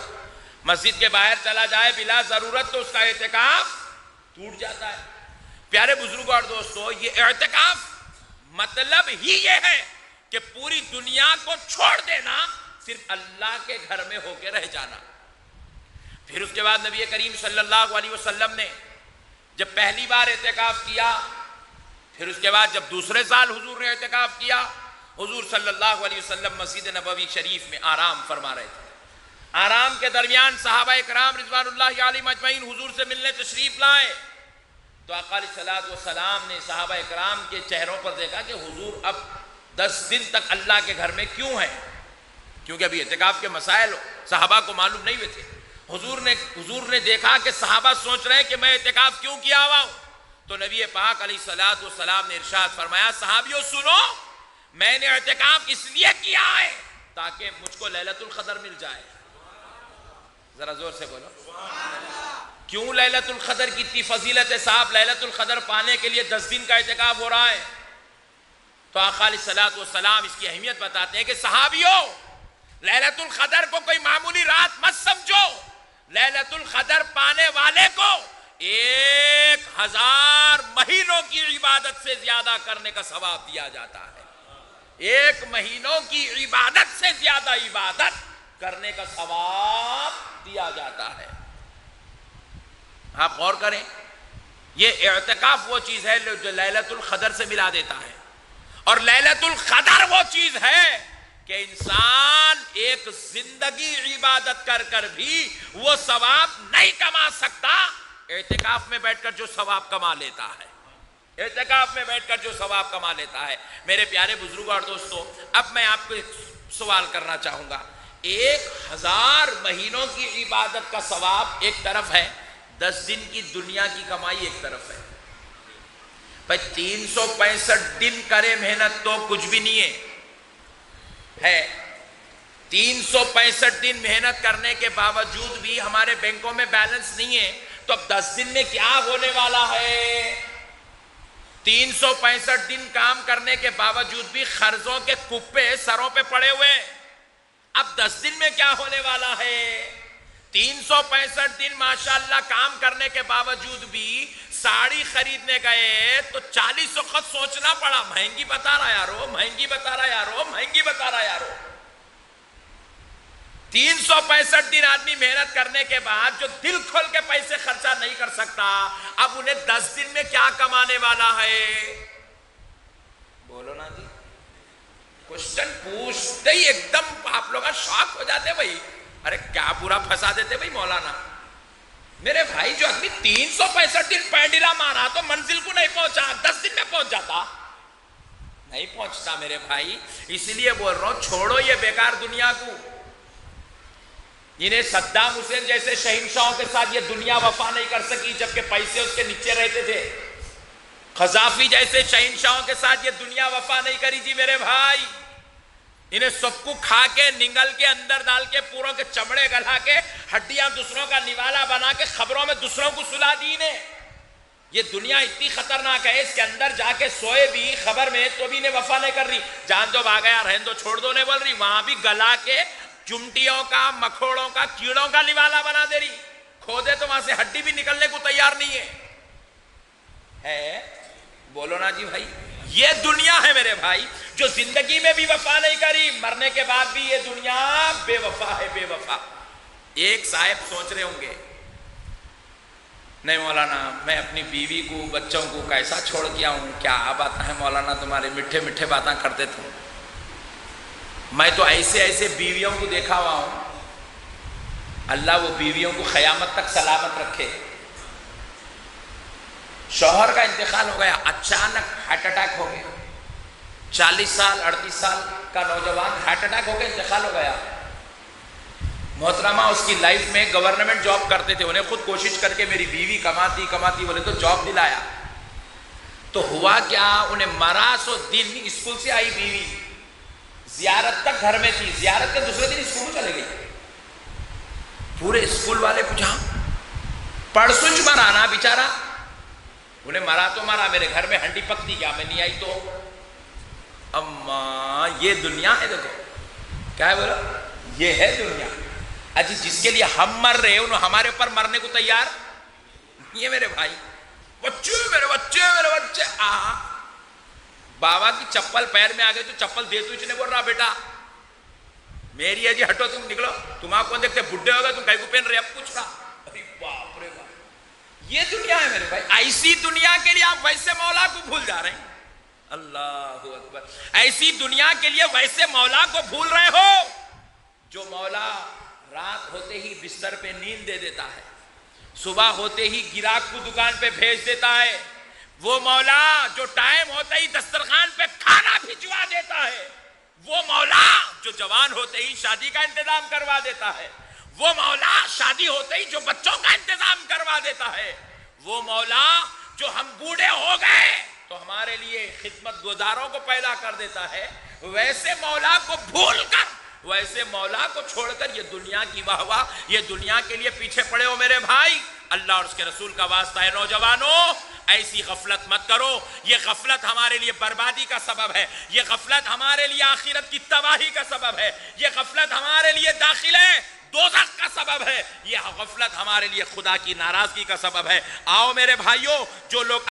مسجد کے باہر چلا جائے بلا ضرورت تو اس کا اعتکاف ٹوٹ جاتا ہے. پیارے بزرگوں اور دوستو، یہ اعتکاف مطلب ہی یہ ہے کہ پوری دنیا کو چھوڑ دینا، صرف اللہ کے گھر میں ہو کے رہ جانا. پھر اس کے بعد نبی کریم صلی اللہ علیہ وسلم نے جب پہلی بار اعتکاف کیا، پھر اس کے بعد جب دوسرے سال حضور نے اعتکاف کیا، حضور صلی اللہ علیہ وسلم مسجد نبوی شریف میں آرام فرما رہے تھے. آرام کے درمیان صحابہ اکرام رضوان اللہ علیہم اجمعین حضور سے ملنے تشریف لائے تو آقا علیہ الصلوۃ والسلام نے صحابہ اکرام کے چہروں پر دیکھا کہ حضور اب 10 دن تک اللہ کے گھر میں کیوں ہیں، کیونکہ ابھی اعتکاف کے مسائل صحابہ کو معلوم نہیں ہوئے تھے. حضور نے دیکھا کہ صحابہ سوچ رہے ہیں کہ میں اعتکاف کیوں کیا ہوا ہوں، تو نبی پاک علیہ الصلوۃ والسلام نے ارشاد فرمایا، صحابیوں سنو، میں نے اعتکاف اس لیے کیا ہے تاکہ مجھ کو لیلۃ القدر مل جائے. ذرا زور سے بولو. کیوں لیلۃ القدر کی اتنی فضیلت ہے صاحب؟ لیلۃ القدر پانے کے لیے 10 دن کا اعتکاف ہو رہا ہے. تو آقا علیہ الصلوۃ والسلام اس کی اہمیت بتاتے ہیں کہ صحابیوں، لیلۃ القدر کو کوئی معمولی رات مت سمجھو. لیلۃ القدر پانے والے کو 1000 مہینوں کی عبادت سے زیادہ کرنے کا ثواب دیا جاتا ہے. 1 مہینوں کی عبادت سے زیادہ عبادت کرنے کا ثواب دیا جاتا ہے. آپ غور کریں، یہ اعتکاف وہ چیز ہے جو لیلۃ القدر سے ملا دیتا ہے. اور لیلۃ القدر وہ چیز ہے کہ انسان ایک زندگی عبادت کر کر بھی وہ ثواب نہیں کما سکتا، اعتکاف میں بیٹھ کر جو ثواب کما لیتا ہے. اعتکاف میں بیٹھ کر جو ثواب کما لیتا ہے. میرے پیارے بزرگوں اور دوستو، اب میں آپ کو ایک سوال کرنا چاہوں گا. 1000 مہینوں کی عبادت کا ثواب ایک طرف ہے، 10 دن کی دنیا کی کمائی ایک طرف ہے. بھائی 365 دن کرے محنت تو کچھ بھی نہیں ہے. 365 دن محنت کرنے کے باوجود بھی ہمارے بینکوں میں بیلنس نہیں ہے، تو اب 10 دن میں کیا ہونے والا ہے؟ 365 دن کام کرنے کے باوجود بھی قرضوں کے کپے سروں پہ پڑے ہوئے، اب 10 دن میں کیا ہونے والا ہے؟ 365 دن ماشاءاللہ کام کرنے کے باوجود بھی ساڑی خریدنے گئے تو 40 وقت سوچنا پڑا، مہنگی بتا رہا یارو، مہنگی بتا رہا یارو، مہنگی بتا رہا یارو. 365 دن آدمی محنت کرنے کے بعد جو دل کھول کے پیسے خرچہ نہیں کر سکتا، اب انہیں 10 دن میں کیا کمانے والا ہے؟ بولو نا جی. کوشچن پوچھتے ہی ایک دم آپ لوگ شاک ہو جاتے. بھائی ارے کیا پورا پھنسا دیتے بھائی مولانا. میرے بھائی جو آدمی 365 دن پینڈلا مارا تو منزل کو نہیں پہنچا، 10 دن میں پہنچ جاتا؟ نہیں پہنچتا میرے بھائی. اس لیے بول رہا ہوں چھوڑو یہ بیکار دنیا کو. انہیں صدام حسین جیسے شہنشاہوں کے ساتھ یہ دنیا وفا نہیں کر سکی جبکہ پیسے اس کے نیچے رہتے تھے. قذافی جیسے شہنشاہوں کے ساتھ یہ دنیا وفا نہیں کری جی میرے بھائی. انہیں سب کو کھا کے نگل کے اندر ڈال کے پوروں کے چمڑے گلا کے ہڈیاں دوسروں کا نوالا بنا کے خبروں میں دوسروں کو سلا دی انہیں. یہ دنیا اتنی خطرناک ہے، اس کے اندر جا کے سوئے بھی خبر میں تو بھی انہیں وفا نہیں کر رہی. جان دو بھاگ گیا رہن دو چھوڑ دو نہیں بول رہی، وہاں بھی گلا کے چمٹیوں کا مکھوڑوں کا کیڑوں کا نوالا بنا دے رہی. کھودے تو وہاں سے ہڈی بھی نکلنے کو تیار نہیں ہے. بولو نا جی بھائی. یہ دنیا ہے میرے بھائی جو زندگی میں بھی وفا نہیں کری، مرنے کے بعد بھی یہ دنیا بے وفا ہے، بے وفا. ایک صاحب سوچ رہے ہوں گے نہیں مولانا میں اپنی بیوی کو بچوں کو کیسا چھوڑ کے آؤں، کیا باتیں ہیں مولانا تمہارے میٹھے میٹھے باتیں کرتے تھے. میں تو ایسے ایسے بیویوں کو دیکھا ہوا ہوں، اللہ وہ بیویوں کو قیامت تک سلامت رکھے. شوہر کا انتقال ہو گیا، اچانک ہارٹ اٹیک ہو گیا. 40 سال 38 سال کا نوجوان ہارٹ اٹیک ہو کے انتقال ہو گیا. محترمہ اس کی لائف میں گورنمنٹ جاب کرتے تھے، انہیں خود کوشش کر کے میری بیوی کماتی بولے تو جاب دلایا. تو ہوا کیا، انہیں مرا سو دن اسکول سے آئی بیوی، زیارت تک گھر میں تھی، زیارت کے دوسرے دن اسکول چلے گئی. پورے اسکول والے پوچھا پڑسنچ مرانا بیچارہ، انہیں مرا تو مرا، میرے گھر میں ہنڈی پکتی کیا میں نہیں آئی تو. اما یہ دنیا ہے، دیکھو کیا ہے بولو، یہ ہے دنیا. اجی جس کے لیے ہم مر رہے انہوں ہمارے اوپر مرنے کو تیار. یہ میرے بھائی بچے میرے بچے بابا کی چپل پیر میں آ گئے تو چپل دے تو نہیں بول رہا بیٹا میری ہے جی ہٹو تم نکلو، تمہارا کون دیکھتے بڈھے ہو گئے تم کہیں کو پہن رہے اب پوچھ رہا. ارے باپ رے باپ، یہ دنیا ہے میرے بھائی. ایسی دنیا کے لیے آپ ویسے مولا کو بھول جا رہے ہیں. اللہ اکبر. ایسی دنیا کے لیے ویسے مولا کو بھول رہے ہو جو مولا رات ہوتے ہی بستر پہ نیند دے دیتا ہے، صبح ہوتے ہی گراہک کو دکان پہ بھیج دیتا ہے. وہ مولا جو ٹائم ہوتے ہی دسترخوان پہ کھانا بھجوا دیتا ہے. وہ مولا جو جوان ہوتے ہی شادی کا انتظام کروا دیتا ہے. وہ مولا شادی ہوتے ہی جو بچوں کا انتظام کروا دیتا ہے. وہ مولا جو ہم بوڑھے ہو گئے تو ہمارے لیے خدمت گزاروں کو پیدا کر دیتا ہے. ویسے مولا کو بھول کر، ویسے مولا کو چھوڑ کر یہ دنیا کی واہ واہ، یہ دنیا کے لیے پیچھے پڑے ہو میرے بھائی. اللہ اور اس کے رسول کا واسطہ ہے نوجوانوں، ایسی غفلت مت کرو. یہ غفلت ہمارے لیے بربادی کا سبب ہے، یہ غفلت ہمارے لیے آخرت کی تباہی کا سبب ہے، یہ غفلت ہمارے لیے داخلے دوزخ کا سبب ہے، یہ غفلت ہمارے لیے خدا کی ناراضگی کا سبب ہے. آؤ میرے بھائیوں، جو لوگ